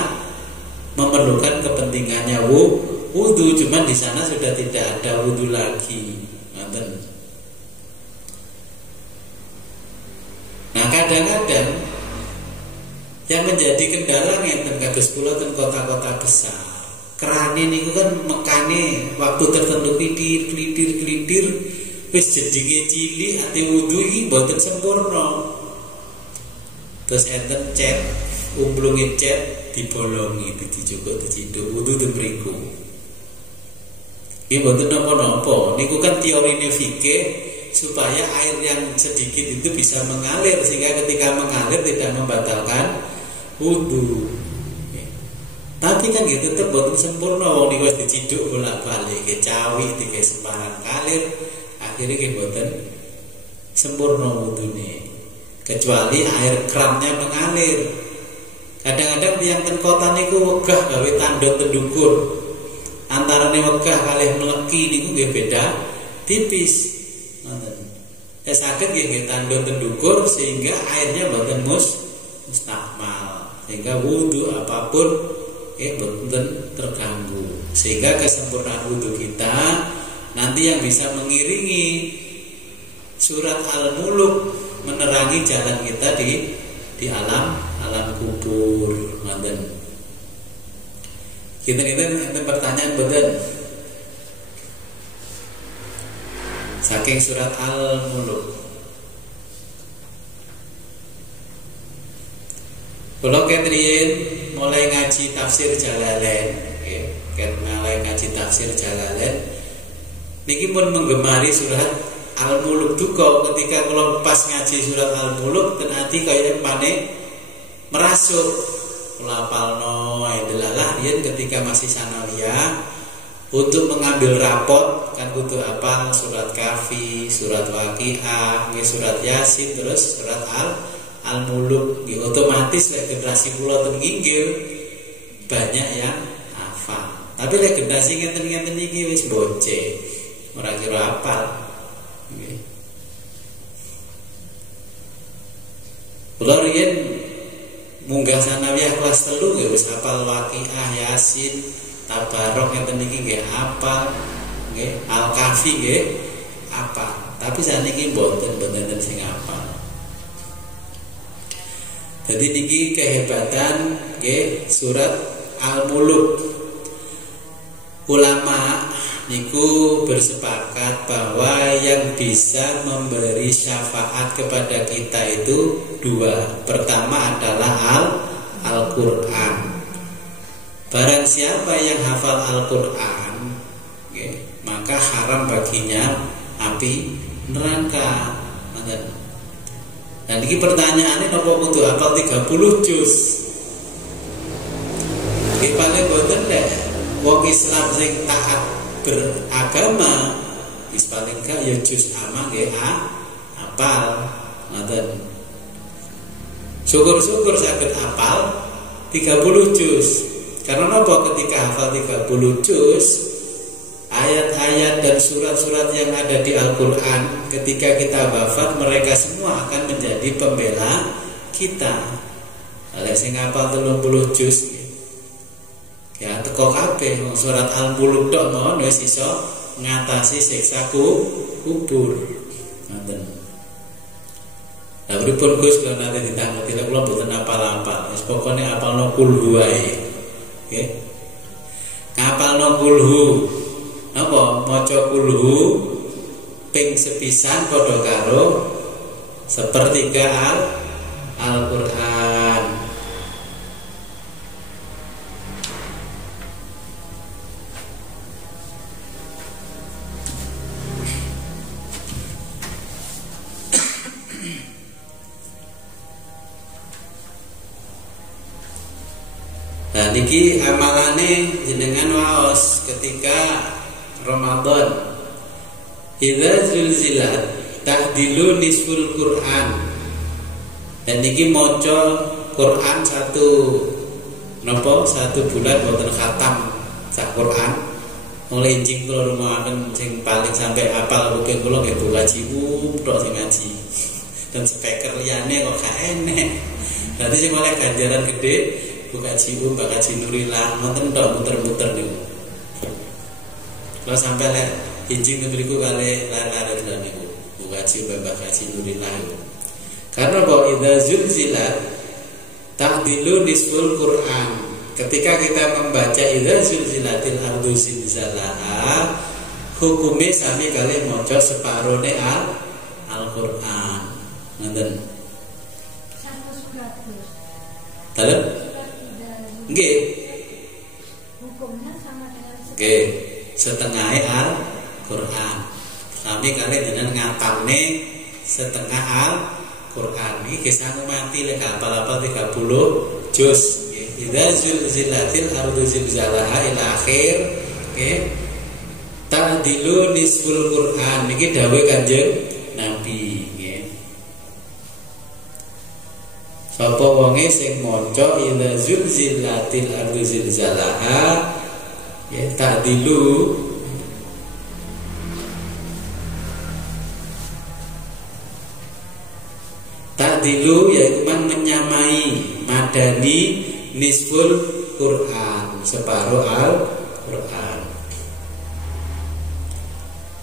memerlukan kepentingannya wudu. Cuman di sana sudah tidak ada wudu lagi. Nah kadang-kadang yang menjadi kendala ngenten kados kula ten kota-kota besar. Kerane niku kan mekane waktu tertentu klitir wis jedinge cilik ati wudu iki mboten sempurna. Terus enten cet umplunge cet dibolongi dijukuk diciduk wudu ten mriku. Iki mboten napa-napa. Niku kan teorine fikih supaya air yang sedikit itu bisa mengalir sehingga ketika mengalir tidak membatalkan wudu. Tapi kan gitu tetep boten sempurna wong niku wis diciduk bolak-balik ke cawi dike sembarang kalir akhirnya ke boten sempurna wudune. Kecuali air kerannya mengalir. Kadang-kadang tiyang ten kota niku wegah gawe tandha tendukur. Antarane wegah kalih mleki niku nggih beda tipis. Ngoten. Ya saged nggih tandha tendukur sehingga airnya boten mustakmal. Sehingga wudu apapun betul terganggu, sehingga kesempurnaan wudhu kita nanti yang bisa mengiringi surat Al-Muluk menerangi jalan kita di alam kubur. Kita ada pertanyaan betul saking surat Al-Muluk. Kalau ketriyen mulai ngaji tafsir Jalalain, mulai ngaji tafsir Jalalain, niki pun menggemari surat Al-Muluk duka. Ketika kalau pas ngaji surat Al-Muluk, ternyata kayak pane merasuk, melapalno, idelalah. Rian ketika masih sanawiyah, untuk mengambil rapot kan butuh apa? Surat Kahfi, surat Waqiah, surat Yasin, terus surat Al-Muluk. Otomatis lek generasi kula ten nginggil banyak yang hafal. Tapi lek generasi ngeten-ngeten iki wis boceh, ora kira hafal. Nggih. Kula riyen munggah sanawiyah kelas 3 nggih wis hafal Waqiah, Yasin, Tabarok ngeten iki nggih hafal. Nggih, Al-Kahfi nggih hafal. Tapi saniki mboten sing hafal. Jadi niki kehebatan surat Al-Muluk. Ulama niku bersepakat bahwa yang bisa memberi syafaat kepada kita itu dua. Pertama adalah Al-Qur'an. Barang siapa yang hafal Al-Qur'an, maka haram baginya api neraka. Dan ini pertanyaannya napa kudu hafal 30 juz? Iki paling boten lek wong Islam sing taat beragama wis paling gak ya juz ama nggih hafal. Ngoten. Syukur-syukur saged hafal 30 juz. Karena napa ketika hafal 30 juz ayat-ayat dan surat-surat yang ada di Al-Quran ketika kita wafat mereka semua akan menjadi pembela kita. Oleh sing hafal 30 juz ya teko kabeh surat Al-Muluk tok mawon wis iso ngatasi siksa kubur. Ngoten. Lah pripun Gus kula nate ditanglet kula mboten apal-apal. Wis pokoke apalno kulhu wae. Nggih. Ngapalno kulhu napa maca kulhu ping sepisan padha karo sepertiga Al-Qur'an. Nah niki amalane jenengan waos ketika Ramadan. Idza zulzilat ta'dilu nisful Qur'an. Dan niki maca Qur'an satu bulan boten khatam sak Qur'an. Mulai jing kula rumahaken sing paling sampai apal rukin kula nggih Bu Haji tok sing ngaji. Dan speaker liyane kok gak enek. Berarti sing oleh ganjaran gede Bu Haji Mbak Haji Nurilah ngoten tok muter-muter niku. Kalau sampai lek izin niku kali lar-lar niku Bu Haji Mbak Haji Nurilah itu. Karena bahwa idza zulzilat ta'dilu nisful Qur'an. Ketika kita membaca idza zulzilatil ardu zilzalaha, hukume sami kali maca separone Al-Qur'an. Ngoten. Dalem? Nggih. Hukumnya sama dengan nggih, setengah Al-Qur'an. Sami kali dengan ngatamne setengah Al-Qur'an. Iki kisah mati lek hafal-hafal 30 juz. Idza zulzilatil ardu zilzalaha ila akhir. Nggih. Ta'dilu nisful Qur'an. Niki dawuh Kanjeng Nabi. Sapa wonge sing maca idza zulzilatil ardu zilzalaha ya ta'dilu yaitu menyamai madani nisful Qur'an, separuh Al-Qur'an.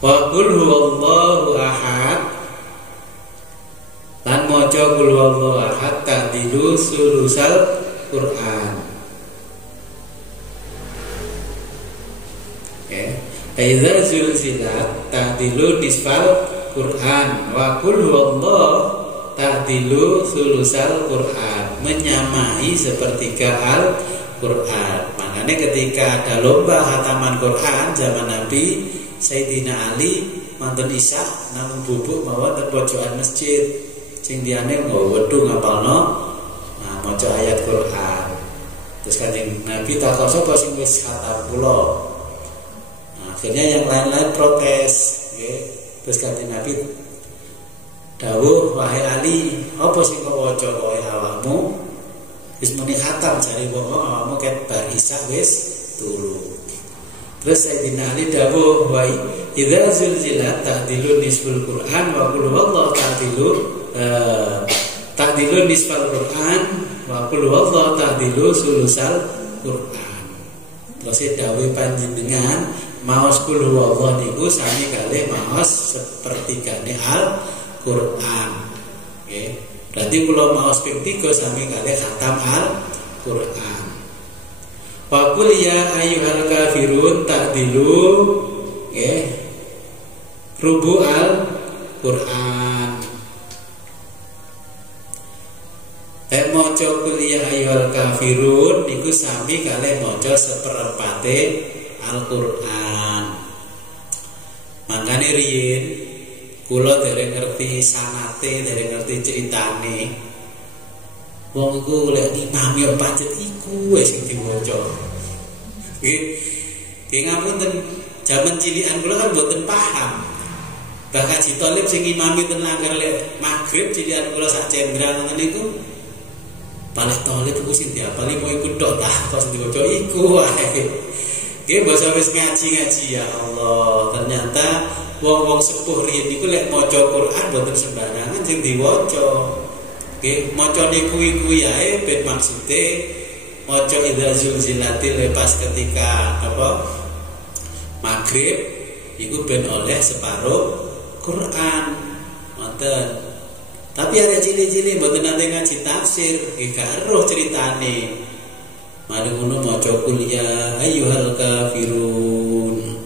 Wa qul huwallahu ahad, lan maca qul huwallahu ahad ta'dilu sulusal Qur'an. Idza zulzilat ta'dilu nisfal Qur'an wa qul huwallahu ta'dilu sulusal Qur'an, menyamai sepertiga Al-Qur'an. Makanya ketika ada lomba khataman Qur'an zaman Nabi, Sayyidina Ali manten Isa namun bubuk mawon teng pojokan masjid. Sing diane nggawa wedhu ngapalno maca ayat Qur'an. Terus Kanjeng Nabi takon sapa sing wis khatam kula. Akhirnya yang lain-lain protes, nggih. Terus Kanjeng Nabi dawuh, wahai Ali, apa sing kok waca kowe awakmu? Wis muni khatam jare wong awakmu ket bar Isa wis turu. Terus Sayyidina Ali dawuh, wa idza zulzilat ta'dilu nisful Qur'an wa qul huwallahu ta'dilu nisfal Qur'an wa qul huwallahu ta'dilu sulusal Qur'an. Terus dawuh panjenengan maos qul huwallahu niku sami kalih maos sepertigane Al-Qur'an. Nggih. Berarti kula maos ping 3 sami kalih khatam Al-Qur'an. Wa qul ya ayyuhal kafirun ta'dilu nggih rubu Al-Qur'an. Maca qul ya ayyuhal kafirun niku sami kalih maca seperempate Al-Qur'an. Makane riyen kula dereng ngerti sanate, dereng ngerti ceritane. Wong iku lek imam yo pancet iku wis sing diwaca. Nggih ngapunten, jaman cilikan kula kan mboten paham. Mbah Haji Thalib sing imami ten langgar lek magrib cilikan kula sak cendra ngoten niku. Paling Thalib iku sing diapali mau iku tok ta, kok sing diwaca iku wae. Nggih basa wis ngaji-ngaji ya Allah. Ternyata wong-wong sepuh riyen niku lek maca Quran mboten sembarangan sing diwaca. Nggih, macane kuwi-kuwi ae ben maksude maca idza zulzilatil lepas ketika apa? Maghrib iku ben oleh separuh Quran. Ngoten. Tapi ada cili-cili mboten nate ngaji tafsir, nggih gak eruh critane. Mari ngono maca qul ya ayyuhal kafirun.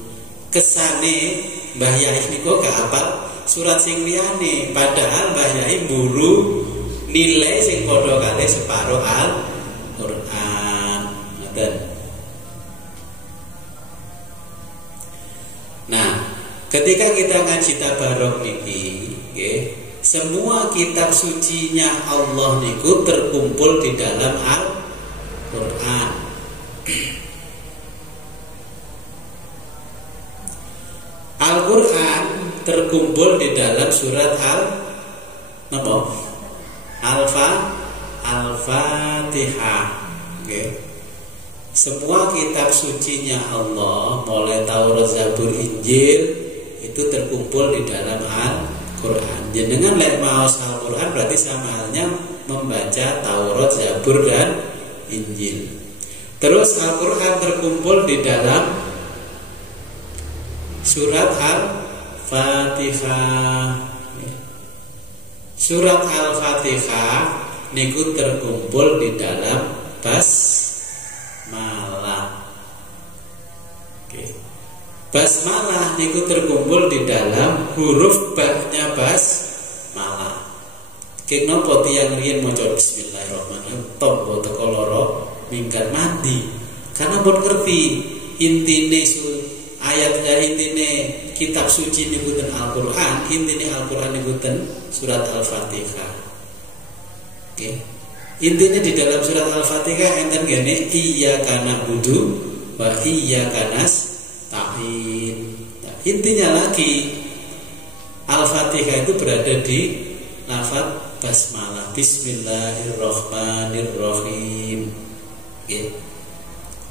kesane Mbah Yai niku gak hafal surat sing liyane, padahal Mbah Yai mburu nilai sing padha kali separo Al-Qur'an. Ngoten. Nah, ketika kita ngaji tabarok niki, nggih, semua kitab sucinya Allah niku terkumpul di dalam Al-Qur'an. Al-Qur'an terkumpul di dalam surat Al-Fatihah. Okay. Semua kitab sucinya Allah, mulai Taurat, Zabur, Injil, itu terkumpul di dalam Al-Qur'an. Jenengan lek maos Al-Qur'an berarti sama halnya membaca Taurat, Zabur, dan Injil. Terus Al-Qur'an terkumpul di dalam surat Al-Fatihah. Surat Al-Fatihah niku terkumpul di dalam basmalah. Oke. Basmalah niku terkumpul di dalam huruf ba-nya basmalah. Kek napa tiyang riyen maca bismillahirrahmanirrahim tombol teko loro minggat mati. Karena pun ngerti intine ayatnya, intine kitab suci niku ten Al-Qur'an, intine Al-Qur'an niku ten surat Al-Fatihah. Oke. Intinya di dalam surat Al-Fatihah enten gene iyyaka na'budu wa iyyaka nasta'in. Nah, intinya lagi Al-Fatihah itu berada di lafaz basmalah, bismillahirrahmanirrahim. Oke.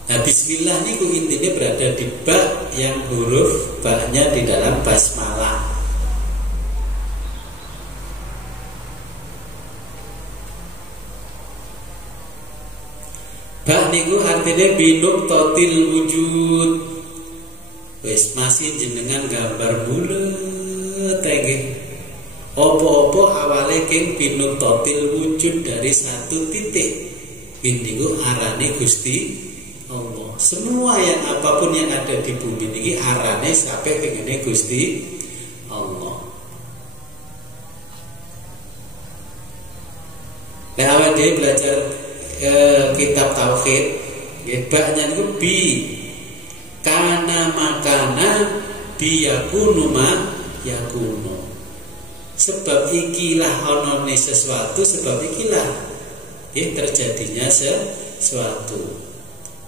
Nah, bismillah niku intinya berada di ba yang huruf ba-nya di dalam basmalah. Ba niku artinya binuk totil wujud. Wis masih jenengan gambar bulet nggih. Opo-opo awale king binuk totil wujud dari satu titik. Niku arane Gusti Allah. Semua yang apapun yang ada di bumi ini arane sampai kengene Gusti Allah. Nah, awal dia belajar kitab tauhid, baknya itu bi kana makana bi yakunu ma yakunu. Sebab ikilah onone sesuatu, sebab ikilah terjadinya sesuatu.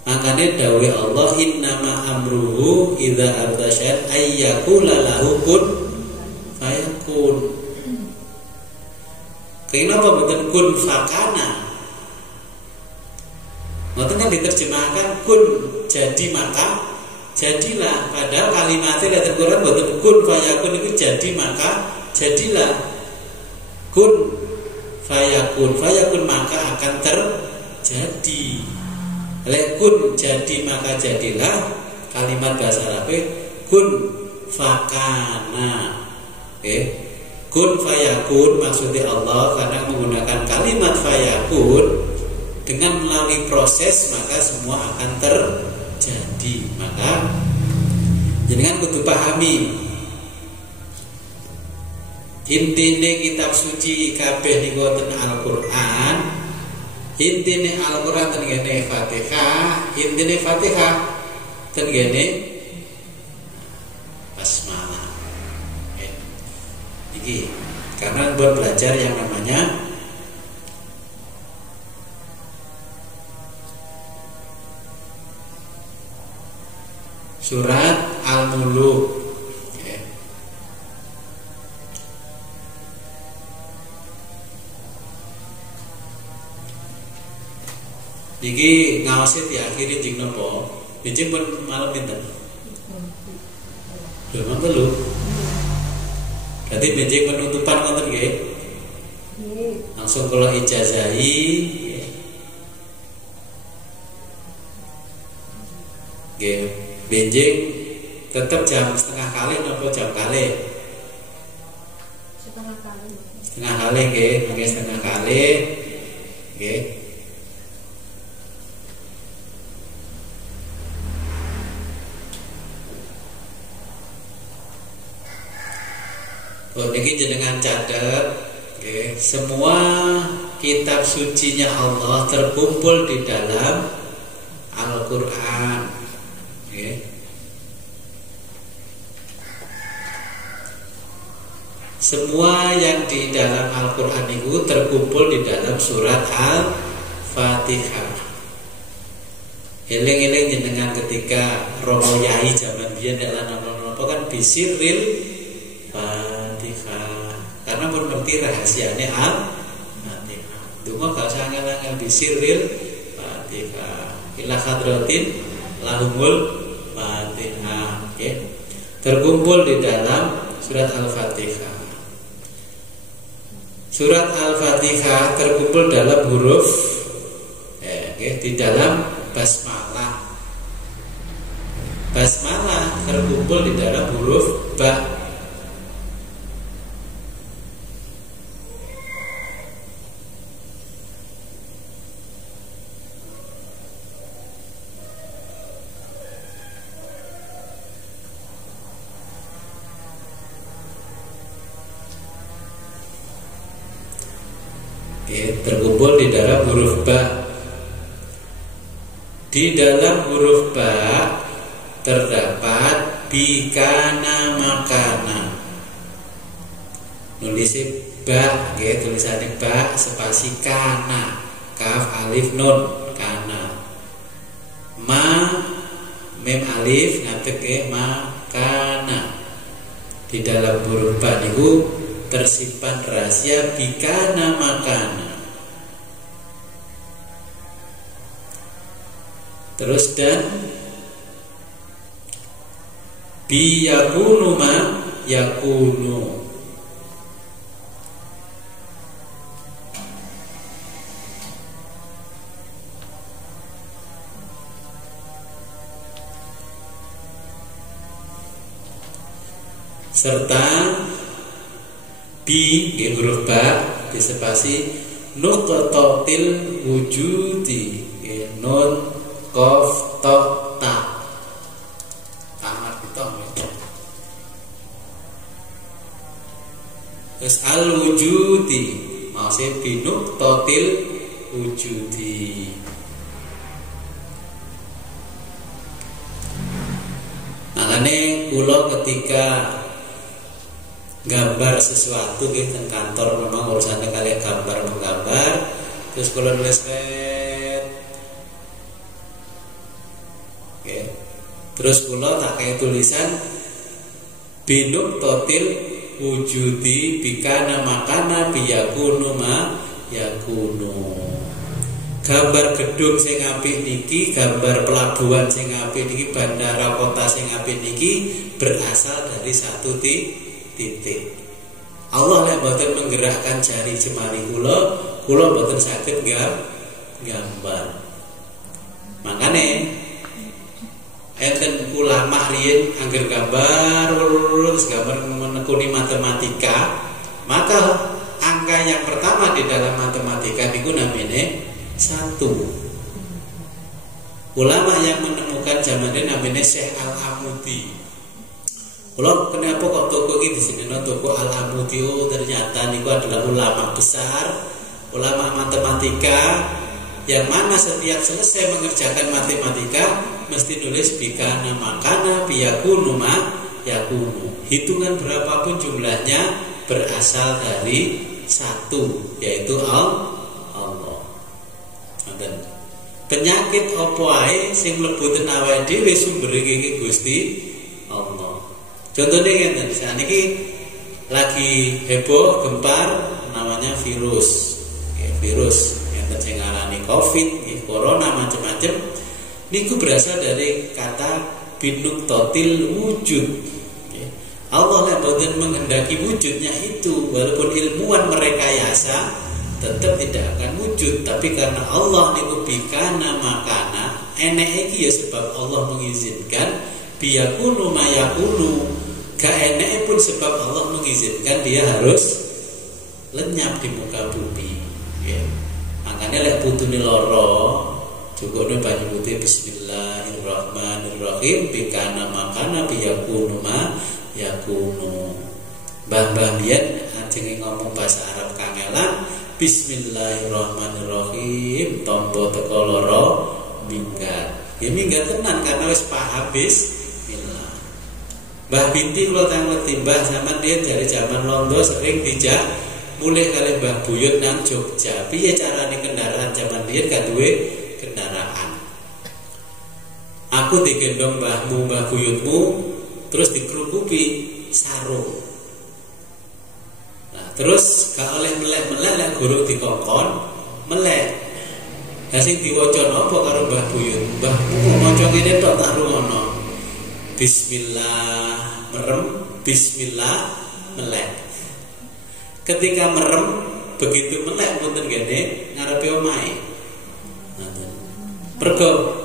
Makanya dawai Allah innama amruhu idza ardasyad ayyakula lahu kun fayakun. Kenapa bukan kun fakana? Maksudnya diterjemahkan kun jadi maka jadilah. Padahal kalimatnya dalam Quran bukan kun fayakun itu jadi maka jadilah. Kun fayakun, fayakun maka akan terjadi. Lekun jadi maka jadilah, kalimat bahasa Arab kun fakana. Kun fayakun maksudnya Allah karena menggunakan kalimat fayakun, dengan melalui proses maka semua akan terjadi. Maka jenengan kudu pahami intine kitab suci kabeh niku wonten Al-Qur'an. Intine Al-Qur'an ten ngene Fatihah, intine Fatihah ten ngene basmalah. Iki karena buat belajar yang namanya surat Al-Muluk. Niki ngawasi diakhiri jeng nopo? Jeng pun malam pinten? Belum telu. Berarti benjing penutupan ngoten nggih. Langsung kula ijazahi. Nggih, benjing tetap jam setengah kali nopo jam kali? Setengah kali. Setengah kali nggih, nggih setengah kali. Nggih. jenengan catat, semua kitab sucinya Allah terkumpul di dalam Al-Quran. Semua yang di dalam Al-Quran itu terkumpul di dalam surat Al-Fatihah. Eling-eling jenengan ketika Romo Yai zaman biyen nek lan apa kan bisiril Fatihah. Karena pun ngerti rahasiane Al-Fatihah. Donga gak usah angel-angel bisiril Fatihah. Ila hadratin lahumul Fatihah. Terkumpul di dalam surat Al-Fatihah. Surat Al-Fatihah terkumpul dalam huruf di dalam basmalah. Basmalah terkumpul di dalam huruf ba. Terkumpul di dalam huruf ba. Di dalam huruf ba terdapat bikana makana. Nulisnya ba, tulisannya ba spasi kana, kaf alif nun kana. Ma mem alif ngadeg makana. Di dalam huruf ba niku tersimpan rahasia bikana makana. Terus dan bi yakunu ma yakunu. Serta bi huruf ba disepasi nuqtatil wujudi, nun qaf ta ta. Tamat kita. Terus al wujudi maksudnya bi nuqtatil wujudi. Makanya kula ketika gambar sesuatu gitu di kantor, memang urusannya kalian gambar menggambar, terus kalau nulis terus kula tak kayak tulisan binuk totil wujudi bikana makana biyakunu ma yakunu. Gambar gedung sing apik niki, gambar pelabuhan sing apik niki, bandara kota sing apik niki berasal dari satu titik. Allah lek boten menggerakkan jari jemari kula boten saged gambar. Makane enten ulama riyen angger gambar terus gambar menekuni matematika, maka angka yang pertama di dalam matematika niku namanya 1. Ulama yang menemukan zaman ini namanya Syekh Al-Amudi. Kalau kenapa kok toko ini di sini, toko Al-Amudi? Oh, ternyata niku adalah ulama besar, ulama matematika, yang mana setiap selesai mengerjakan matematika mesti nulis bikana makana biyakunu ma yakunu. Hitungan berapapun jumlahnya berasal dari 1, yaitu Allah. Dan penyakit opo ae sing mlebu ten awake dhewe sumbere iki Gusti Allah. Contohnya ngeten, saniki lagi heboh gempar namanya virus. Virus yang sing ngarani Covid, corona macam-macam. Niku berasal dari kata binuk totil wujud. Allah nek boten menghendaki wujudnya itu, walaupun ilmuwan merekayasa tetap tidak akan wujud. Tapi karena Allah niku bikana makana, enek iki ya sebab Allah mengizinkan, biyakunu mayakunu, gak enek pun sebab Allah mengizinkan dia harus lenyap di muka bumi. Makanya lek putune loro cukupnya banyu putih bismillahirrahmanirrahim bikana makana biyakunu mayakunu. Mbah-mbah biyen lajeng ngomong bahasa Arab kangelan Bismillahirrahmanirrahim tombo teko loro minggat. Ya minggat tenan karena wis paham bismillah. Mbah Binti kula tang timbah sampean dia dari zaman londo sering dijak mulai kali Mbah Buyut nang Jogja. Piye carane kendaraan zaman biyen gak duwe kendaraan. Aku digendong mbahmu, Mbah Buyutmu terus dikerukupi sarung. Nah, terus gak oleh melek-melek lek guru dikongkon melek. Lah sing diwaca napa karo Mbah Buyut? Mbahmu maca ngene tok tak rungono. Bismillah merem, bismillah melek. Ketika merem begitu melek mboten gene ngarepe omahe. Pergo.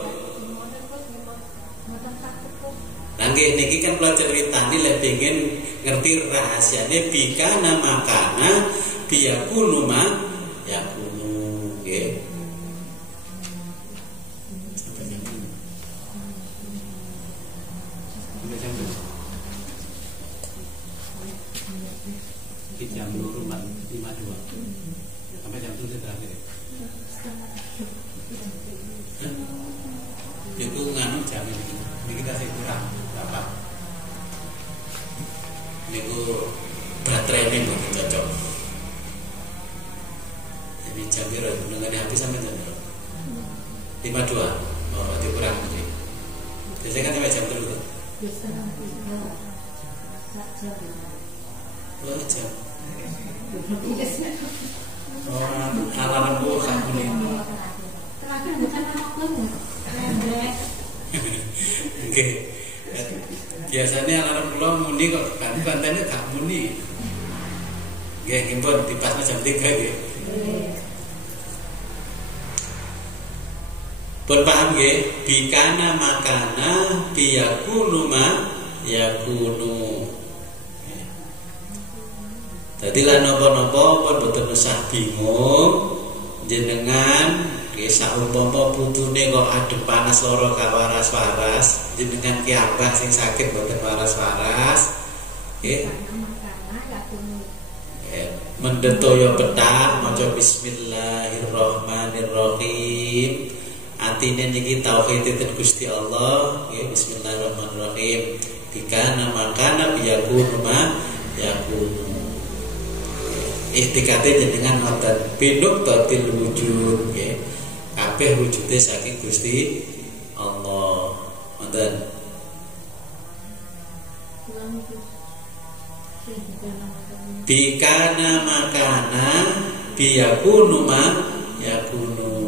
Nggih niki kan kula critani lek pengin ngerti rahasiane bikana makana biyakunu ma yakunu nggih. Jam 2.52 sampai jam 7 terakhir. Itu nganu jam ini kita sih kurang apa? Niku baterai ini mungkin cocok. Ini jam berapa? Dengan habis sampai jam berapa? 52. Oh, berarti kurang ini. Biasanya kan sampai jam 7 tuh. Oh, jam. Alarmku kamu nih. Terakhir bukan alarmku, Oke. Biasanya alarm kula muni kok bantene gak muni. Nggih, ngimpun dipasno jam 3 nggih. Pun paham nggih? Bikana makana biyakunu ma yakunu. Jadi lah nopo-nopo pun betul usah bingung jenengan kisah umpama putune kok adem panas loro gak waras-waras jenengan ki abah sing sakit mboten waras-waras nggih mendetoyo petak maca bismillahirrahmanirrahim atine niki tauhid Gusti Allah nggih bismillahirrahmanirrahim dikana makana biyakunu ma yakunu Ihtikate jenengan ngoten pinuk tatil wujud nggih. Kabeh wujude saking Gusti Allah. Ngoten. Bikana makana biyakunu ma yakunu.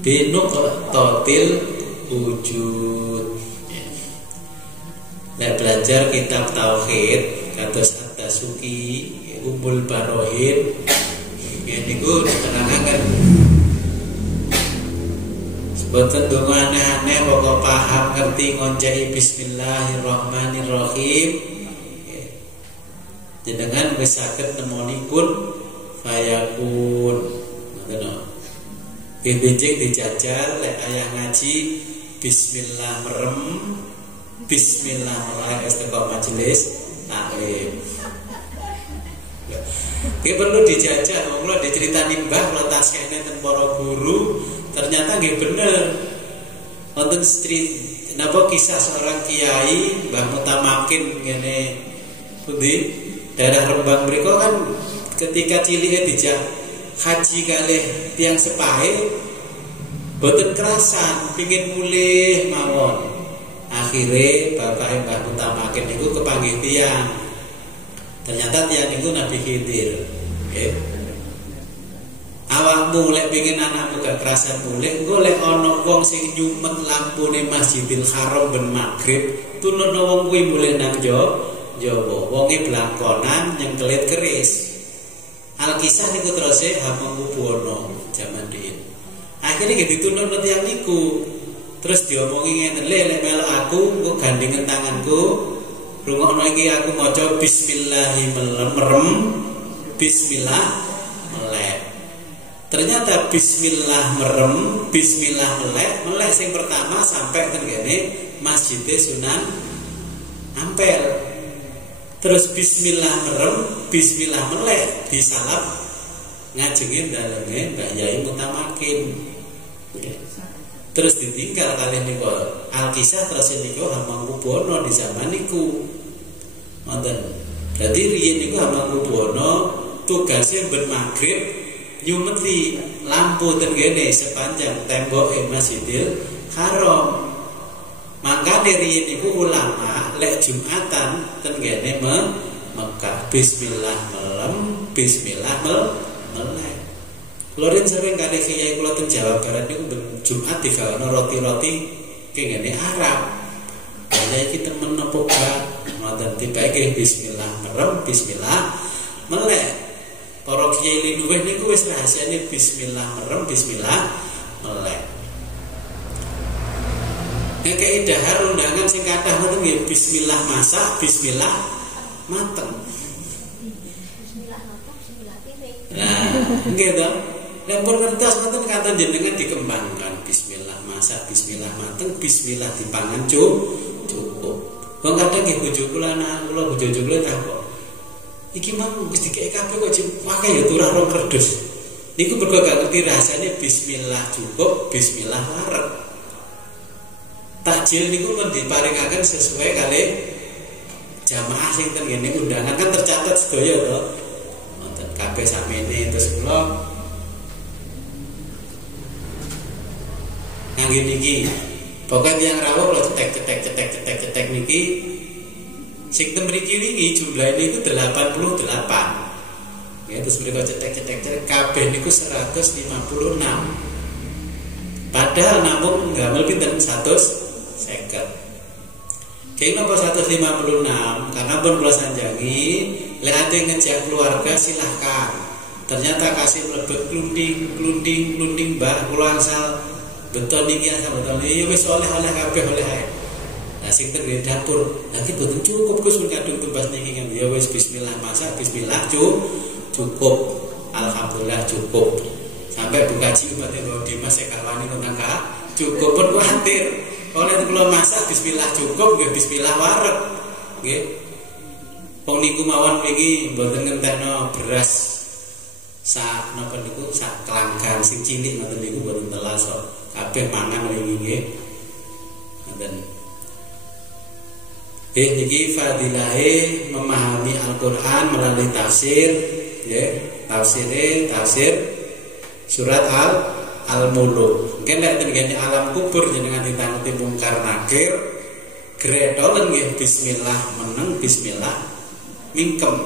Pinuk tatil wujud. Nek belajar kitab tauhid kados At-Tasuki Ummul Barohin ini gue diterangkan sebetulnya donga aneh-aneh pokok paham ngerti ngoncai bismillahirrahmanirrahim jenengan wis saged nemoni kun fayakun ngono benjing dijajal lek ayah ngaji bismillah merem bismillah mulai teko majelis taklim. Nggih perlu dijajal, kula diceritani Mbah kula tas kene ten para guru, ternyata nggih bener. Wonten napa kisah seorang kiai Mbah Mutamakin ngene pundi daerah Rembang mriku kan ketika cilike dijak haji kalih tiyang sepahe boten kerasan pengin mulih mawon. Akhire bapak Mbah Mutamakin niku kepanggih tiyang. Ternyata tiang itu Nabi Khidir. Okay. Awakmu lek pengin anakmu gak kerasan mulih, engko lek ana wong sing nyumet lampune Masjidil Haram ben magrib, tulurno wong kuwi mulih nang Jawa. Wonge blangkonan nyengkelit keris. Alkisah niku terus Hamengkubuwana jaman riyin. Akhire nggih ditulurno tiyang niku. Terus diomongi ngene, lek melok aku engko gandengen tanganku rungokno iki aku maca bismillahirrahmanirrahim bismillah melek. Ternyata bismillah merem, bismillah melek sing pertama sampai ten kene Masjid Sunan Ampel. Terus bismillah merem, bismillah melek disalap ngajengin daleme Mbak Yai Mutamakin. Terus ditinggal kali niku Alkisah terus niku Hamengkubuwana di zaman niku. Wonten. Dadi riyen niku Hamengkubuwana tugasnya ben magrib nyumeti lampu ten kene sepanjang temboke Masjidil Haram. Mangkane riyen niku ulama lek Jumatan ten kene Mekah bismillah melem, bismillah melek. Loren sering kali kiai kula teng Jawa Barat niku Jumat digawana roti-roti kengene Arab. Kaya iki temen napa gak ngoten tibake bismillah merem, bismillah melek. Para kiai luweh niku wis rahasiane bismillah merem, bismillah melek. Nek dahar undangan sing kathah ngoten nggih bismillah masak, bismillah mateng. Bismillah mateng, bismillah piring. Nah, nggih to. Nek pun ngertos ngoten kata jenengan dikembangkan bismillah masak, bismillah mateng, bismillah dipangan cukup. Wong kadang nggih bojo kula anak kula bojo kula takok. Iki mah wis dikek kabeh kok wae ya turah rong kerdus. Niku mergo gak ngerti rasane bismillah cukup, bismillah wareg. Takjil niku pun diparingaken sesuai kali jamaah sing ten ngene undangan kan tercatat sedaya to. Wonten kabeh sakmene terus kula ngangge niki. Pokoke tiyang rawuh kula cetek niki sing ten mriki wingi jumlah niku 88. Ya terus mereka cetek kabeh niku 156. Padahal namung ngambil pinten 150. Kayaknya napa 156 karena pun kula sanjangi lek ate ngejak keluarga silahkan. Ternyata kasih mlebet klunding Mbah kula asal beton niki asal beton ya wis oleh-oleh kabeh oleh ae. Nah sing teng dapur nanti boten cukup Gus mun kadung tumbas niki kan ya wis bismillah masak bismillah cukup alhamdulillah cukup. Sampai buka jimat karo Dimas sekarwani tentang cukup pun kuatir. Oleh kula masak bismillah cukup nggih bismillah wareg. Nggih. Wong niku mawon iki mboten ngentekno beras sak napa niku sak kelangkang sing cilik ngoten niku mboten telas kok. Kabeh mangan wingi nggih. Ngoten. Niki fadilahe memahami Al-Qur'an melalui tafsir, nggih. Tafsir surat Al-Muluk. Mungkin nek tengene alam kubur jenengan ditangeti mungkar nakir, gretolen nggih bismillah meneng bismillah mingkem.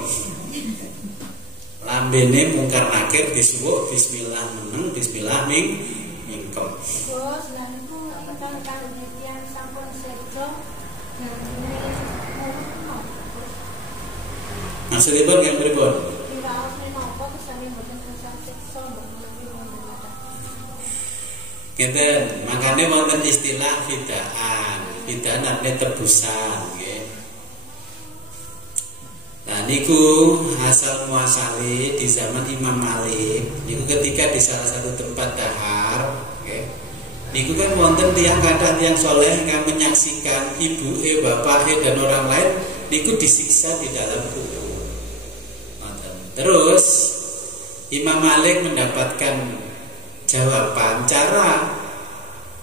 Lambene mungkar nakir disuwuk bismillah meneng bismillah mingkem. Bos, lan niku ingkang kalih sampun sedo maksudipun nggih pripun? Ngeten, makanya wonten istilah fidaan artinya tebusan nggih. Nah niku asal muasale di zaman Imam Malik niku ketika di salah satu tempat dahar nggih. Niku kan wonten tiyang kathah tiyang saleh ingkang menyaksikan ibuke, bapake dan orang lain niku disiksa di dalam kubur. Terus Imam Malik mendapatkan jawaban cara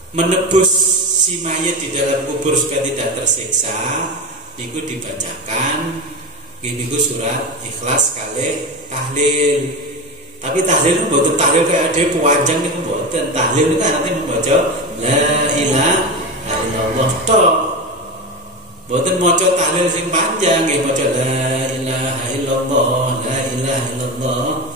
menebus si mayat di dalam kubur supaya tidak tersiksa niku dibacakan niku surat Ikhlas kali tahlil. Tapi tahlil mboten tahlil kayak ada panjang niku mboten. Tahlil niku artinya membaca la ilaha illallah tok. Mboten maca tahlil sing panjang nggih maca la ilaha illallah la ilaha illallah.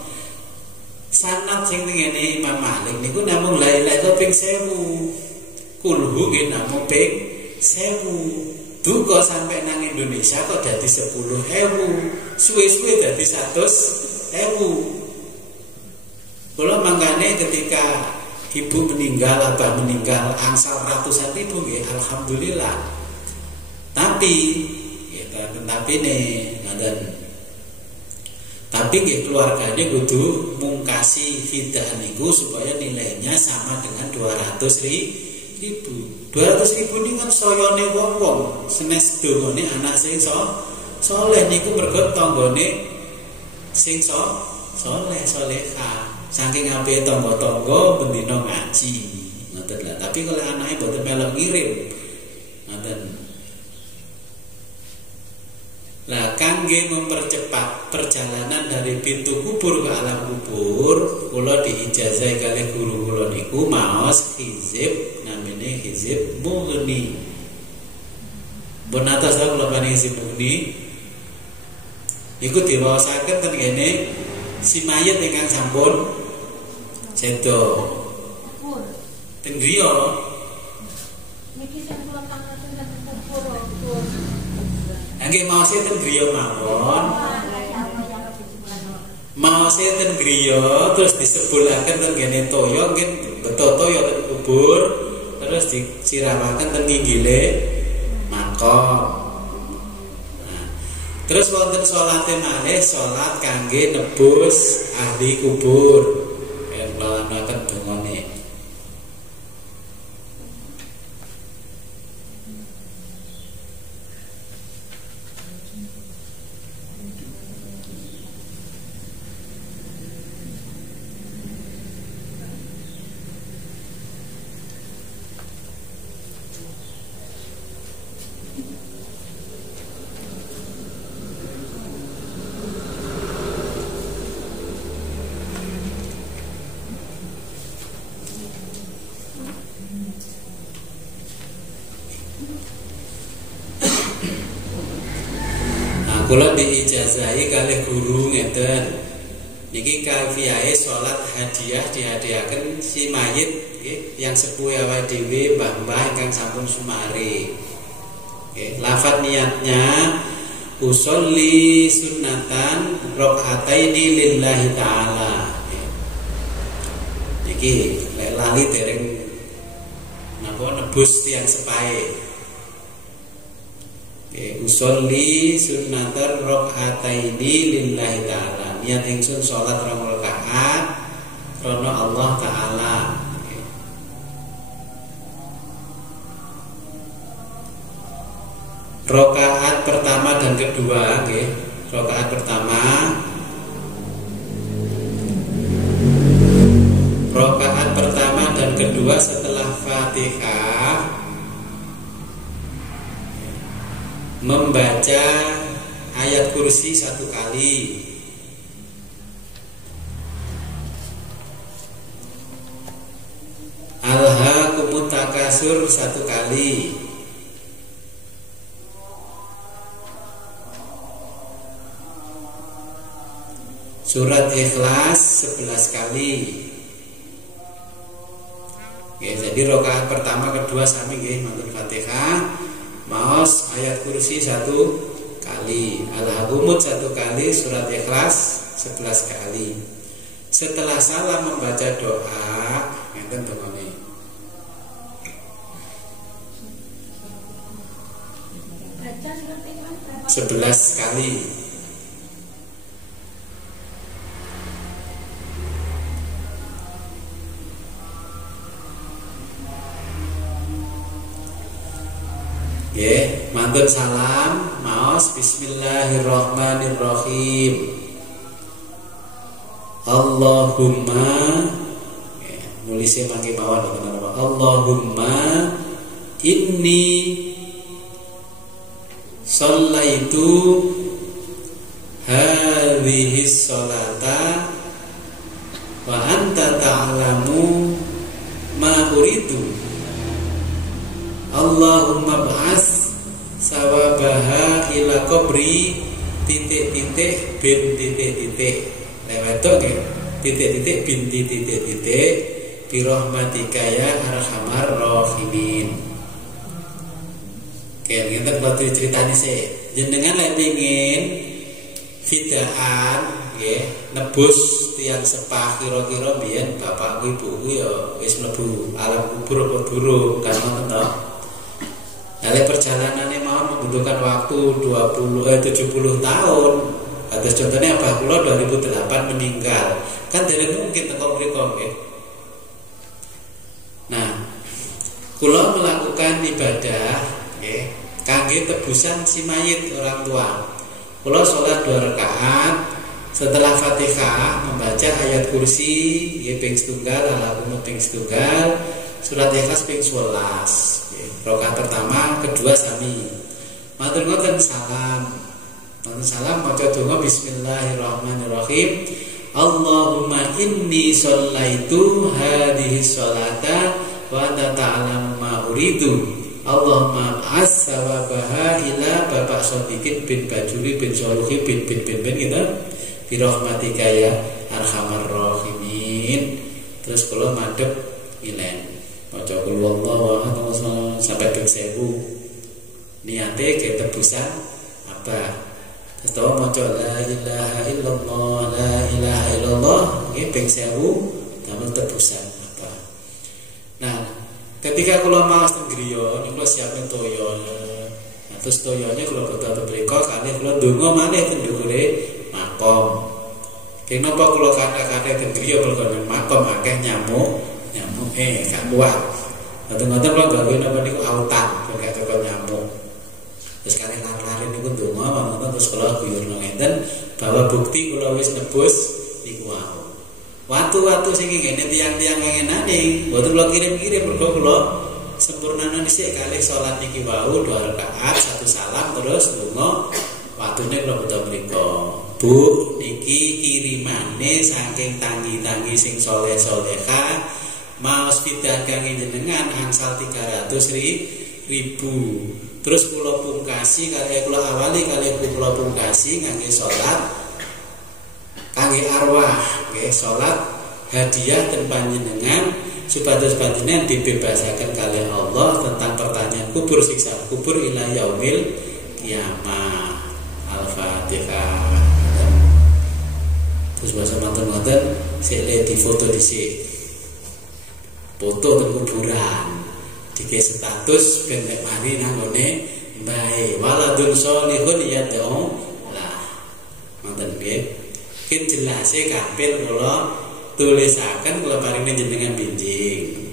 Sanad sing ngene Imam Malik niku namung la ilaha illallah ping 1000. Kulhu nggih namung ping 1000. Duka sampai nang Indonesia kok dadi 10.000. Suwe-suwe dadi 100.000. Kula mangkane ketika ibu meninggal, abah meninggal angsal ratusan ribu nggih alhamdulillah. Tapi ya tapi ngoten. Tapi nggih keluarganya kudu mungkasi fidah niku supaya nilainya sama dengan 200.000. 200.000 ini kan soyone wong-wong senes dongane anak sing Soleh niku mergo tanggane sing soleh solehah. Saking apike tangga-tangga bendina ngaji. Ngoten lah. Tapi kalau anake mboten melok ngirim. Ngoten. Lah kangge mempercepat perjalanan dari pintu kubur ke alam kubur, kula diijazahi kalih guru kula niku maos hizib, namine hizib mughni. Pun atas kula paring hizib mughni. Iku diwaosaken ten kene si mayit ingkang sampun sedo. Ten griya. Niki sing kula tangaken ten kubur. Nggih maose ten griya mawon. Maose ten griya terus disebulaken ten kene toya nggih beto toya ten kubur terus disiramaken ten nginggile makam. Terus wonten salate malih salat kangge nebus ahli kubur. Yen mlawanaken dongane. Kula diijazahi kalih guru ngeten. Niki kafiyahe salat hadiah dihadiaken si mayit nggih yang sepuh awake dhewe mbah-mbah ingkang sampun sumare. Nggih, lafaz niatnya usolli sunnatan rakaataini lillahi taala. Niki lek lali dereng napa nebus tiyang sepahe. Usolli sunnatar rakaataini lillahi ta'ala. Niat ingsun salat 2 rakaat krana Allah taala. Rakaat pertama dan kedua nggih. Rakaat pertama dan kedua setelah Fatihah membaca ayat kursi 1 kali. Alhaakumut takasur 1 kali. Surat Ikhlas 11 kali. Oke, jadi rakaat pertama kedua sami nggih mantun Fatihah. Maos ayat kursi 1 kali, Al-Hakumut 1 kali, surat Ikhlas 11 kali. Setelah salam membaca doa, ngeten dongane. Baca surat Ikhlas berapa? 11 kali. Nggih, mantun salam, maos bismillahirrahmanirrahim. Allahumma nulisnya mangke mawon napa? Allahumma inni shallaitu hadhihi sholata wa anta ta'lamu ma uridu. Allahumma ba'as sawabaha ila qabri titik-titik bin titik-titik. Lewat nggih. Titik-titik bin titik-titik bi rahmatika ya arhamar rahimin. Oke, ngeten kula critani sik. Jenengan lek pengin fidaan nggih, nebus tiyang sepah kira-kira biyen bapakku ibuku ya wis mlebu alam kubur apa durung kan ngoten to. Nalih perjalanannya mau membutuhkan waktu 70 tahun. Atas contohnya abah kula 2008 meninggal. Kan dereng mungkin teko mriku nggih. Nah, kula melakukan ibadah nggih kangge tebusan si mayit orang tua. Kula sholat 2 rakaat, setelah Fatihah membaca ayat kursi nggih ping 1, Al-Qur'an ping 1, surat Ikhlas ping 11. Rakaat pertama, kedua sami. Matur ngoten salam. Matur salam maca donga bismillahirrahmanirrahim. Allahumma inni shallaitu hadhihi sholata wa anta ta'lamu ma uridu. Allahumma as-sawabaha ila Bapak Sodikin bin Bajuri bin Soluhi bin gitu. Birahmatika ya arhamar rahimin. Terus kula madhep ilen maca qul huwallahu ahad sampai ping 1000. Niate ke tebusan apa? Terus maca la ilaha illallah la ilaha illallah nggih ping 1000 damel tebusan apa. Nah, ketika kula maos teng griya niku siapin toya. Nah, terus toyane kula boten mriko kalih kula ndonga malih teng dhuwure makom. Kenapa kula kata-kata teng griya mergo makom akeh nyamuk gak kuat. Ngoten-ngoten kula gawe napa niku autan gak cocok nyamuk. Terus kalih lari-lari niku ndonga wonten terus kula guyurna ngenten bahwa bukti kula wis nebus niku wau. Watu-watu sing ngene tiang-tiang ngenane mboten kula kirim-kirim mergo kula sempurnana dhisik kalih salat niki wau 2 rakaat 1 salam terus ndonga watune kula boten mriko. Bu niki kirimane saking tangi-tangi sing saleh-salehah maos pitakan jenengan angsal 300.000. Terus kula pungkasi kalih kula awali kalih kula pungkasi ngangge salat kangge arwah nggih salat hadiah ten panjenengan supados panjenengan dibebasaken kalih Allah tentang pertanyaan kubur siksa kubur ila yaumil kiamah. Al-Fatihah. Terus bahasa manten-manten sik di foto dhisik. Foto teng kuburan. Dike status ben nek mari nanggone mbae waladun sholihun yad'u lah. Manten nggih. Kin jelase kapil kula tulisaken kula paringne jenengan binjing.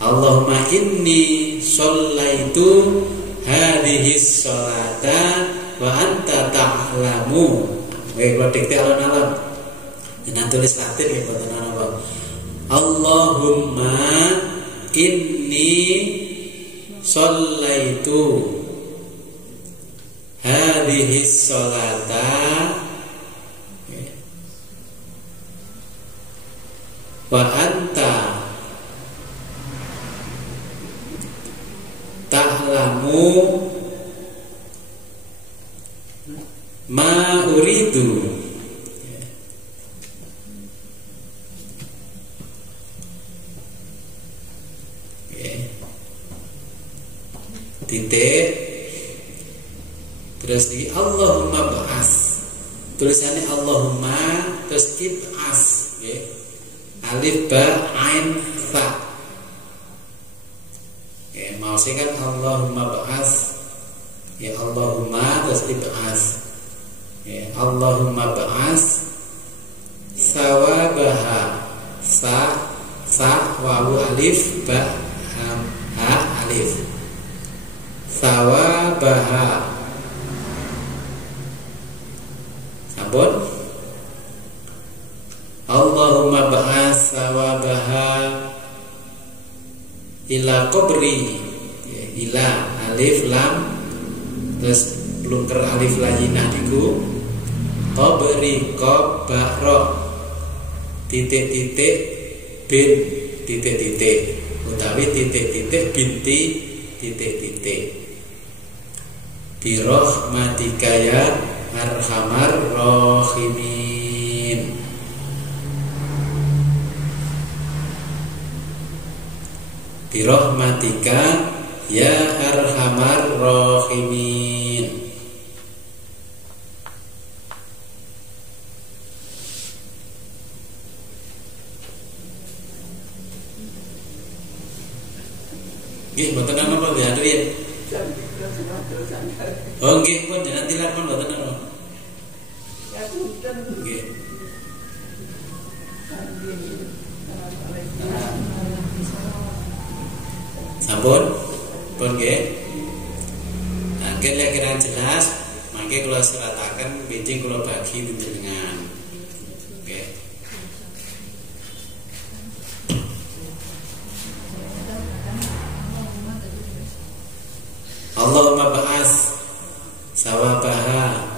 Allahumma inni shallaitu hadhihi sholata wa anta ta'lamu. Kula dikte alon-alon. Jenengan tulis Latin nggih boten apa. Allahumma inni shallaitu hadhihi sholata wa anta ta'lamu ma uridu. Titik terus di Allahumma ba'as tulisannya Allahumma terus ib'as alif ba ain fa mau sih kan Allahumma ba'as Allahumma terus ib'as Allahumma ba'as sawabaha sa wawu alif ba ha alif sawabaha sampun Allahumma ba'as sawabaha ila qabri ila alif lam terus belum ter alif lajinah niku qabri qabara titik-titik bin titik-titik utawi titik-titik binti titik-titik birahmatika ya arhamar rahimin. Birahmatika ya arhamar rahimin. Nggih mboten napa diandri. Oh nggih pun jangan dilakukan mboten napa. Ya punten. Nggih. Sampun pun nggih. Nah Mungkin lek kira jelas, mangke kula serataken benjing kula bagi panjenengan. Oke. Allahumma ba'as sawabaha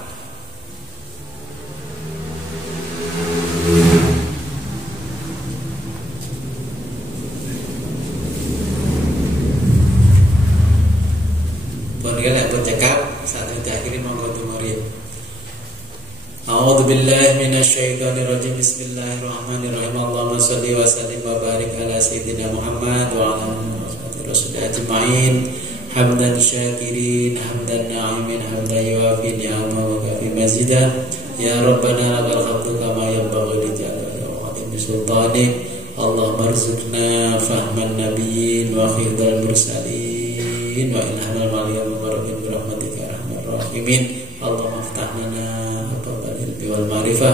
A'udzu billahi minasyaitonir rajim. Bismillahirrahmanirrahim. Allahumma shalli wa sallim wa barik ala sayyidina Muhammad wa ala alihi wasallam ajma'in. Hamdan syakirin, hamdan na'imin, hamdan yuwafi ni'amahu wa kafi mazidah. Ya Rabbana lakal hamdu kama yanbaghi li jalali wa 'azimi sultanik. Allahumma arzuqna fahman nabiyyin wa khidal mursalin wa ilhamal maliyam mubarakin bi rahmatika ya arhamar rahimin. Allahumma iftah lana abwaabal ilmi wal ma'rifah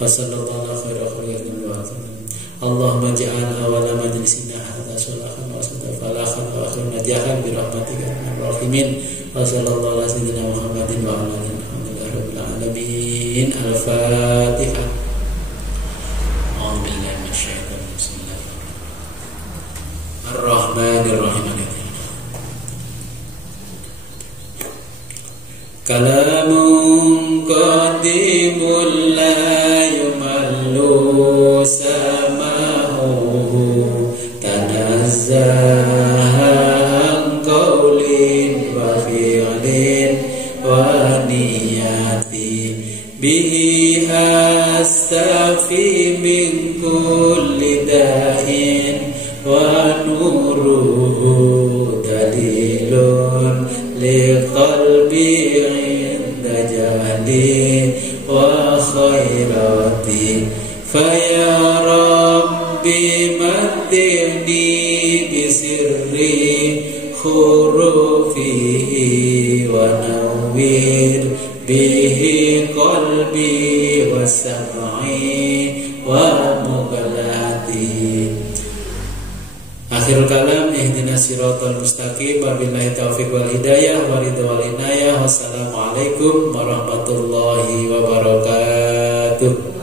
wa sallallahu khairal khalqi wa sallam. Allahumma ja'al awwala majlisina hadza sholahan wa falahan wa akhiran najahan bi rahmatika ya arhamar rahimin. Wa sallallahu ala sayyidina Muhammadin wa ala alihi alhamdulillahi rabbil alamin. Al-Fatihah. Ar-Rahmanir-Rahim. Kalamun qadimul la yumallu samahu tanazzaha an qawlin wa fi'lin wa niyati bihi astafi min kulli da'in wa nuruhu dalilun liqalbi inda jahli wa khairati faya rabbi matini bisirri khurufihi wa nawwir bihi qalbi wa sam'i wa muqallati. Akhirul kalam, ihdinas siratal mustaqim, wabillahi taufiq wal hidayah, waridha wal inayah. Wassalamualaikum warahmatullahi wabarakatuh.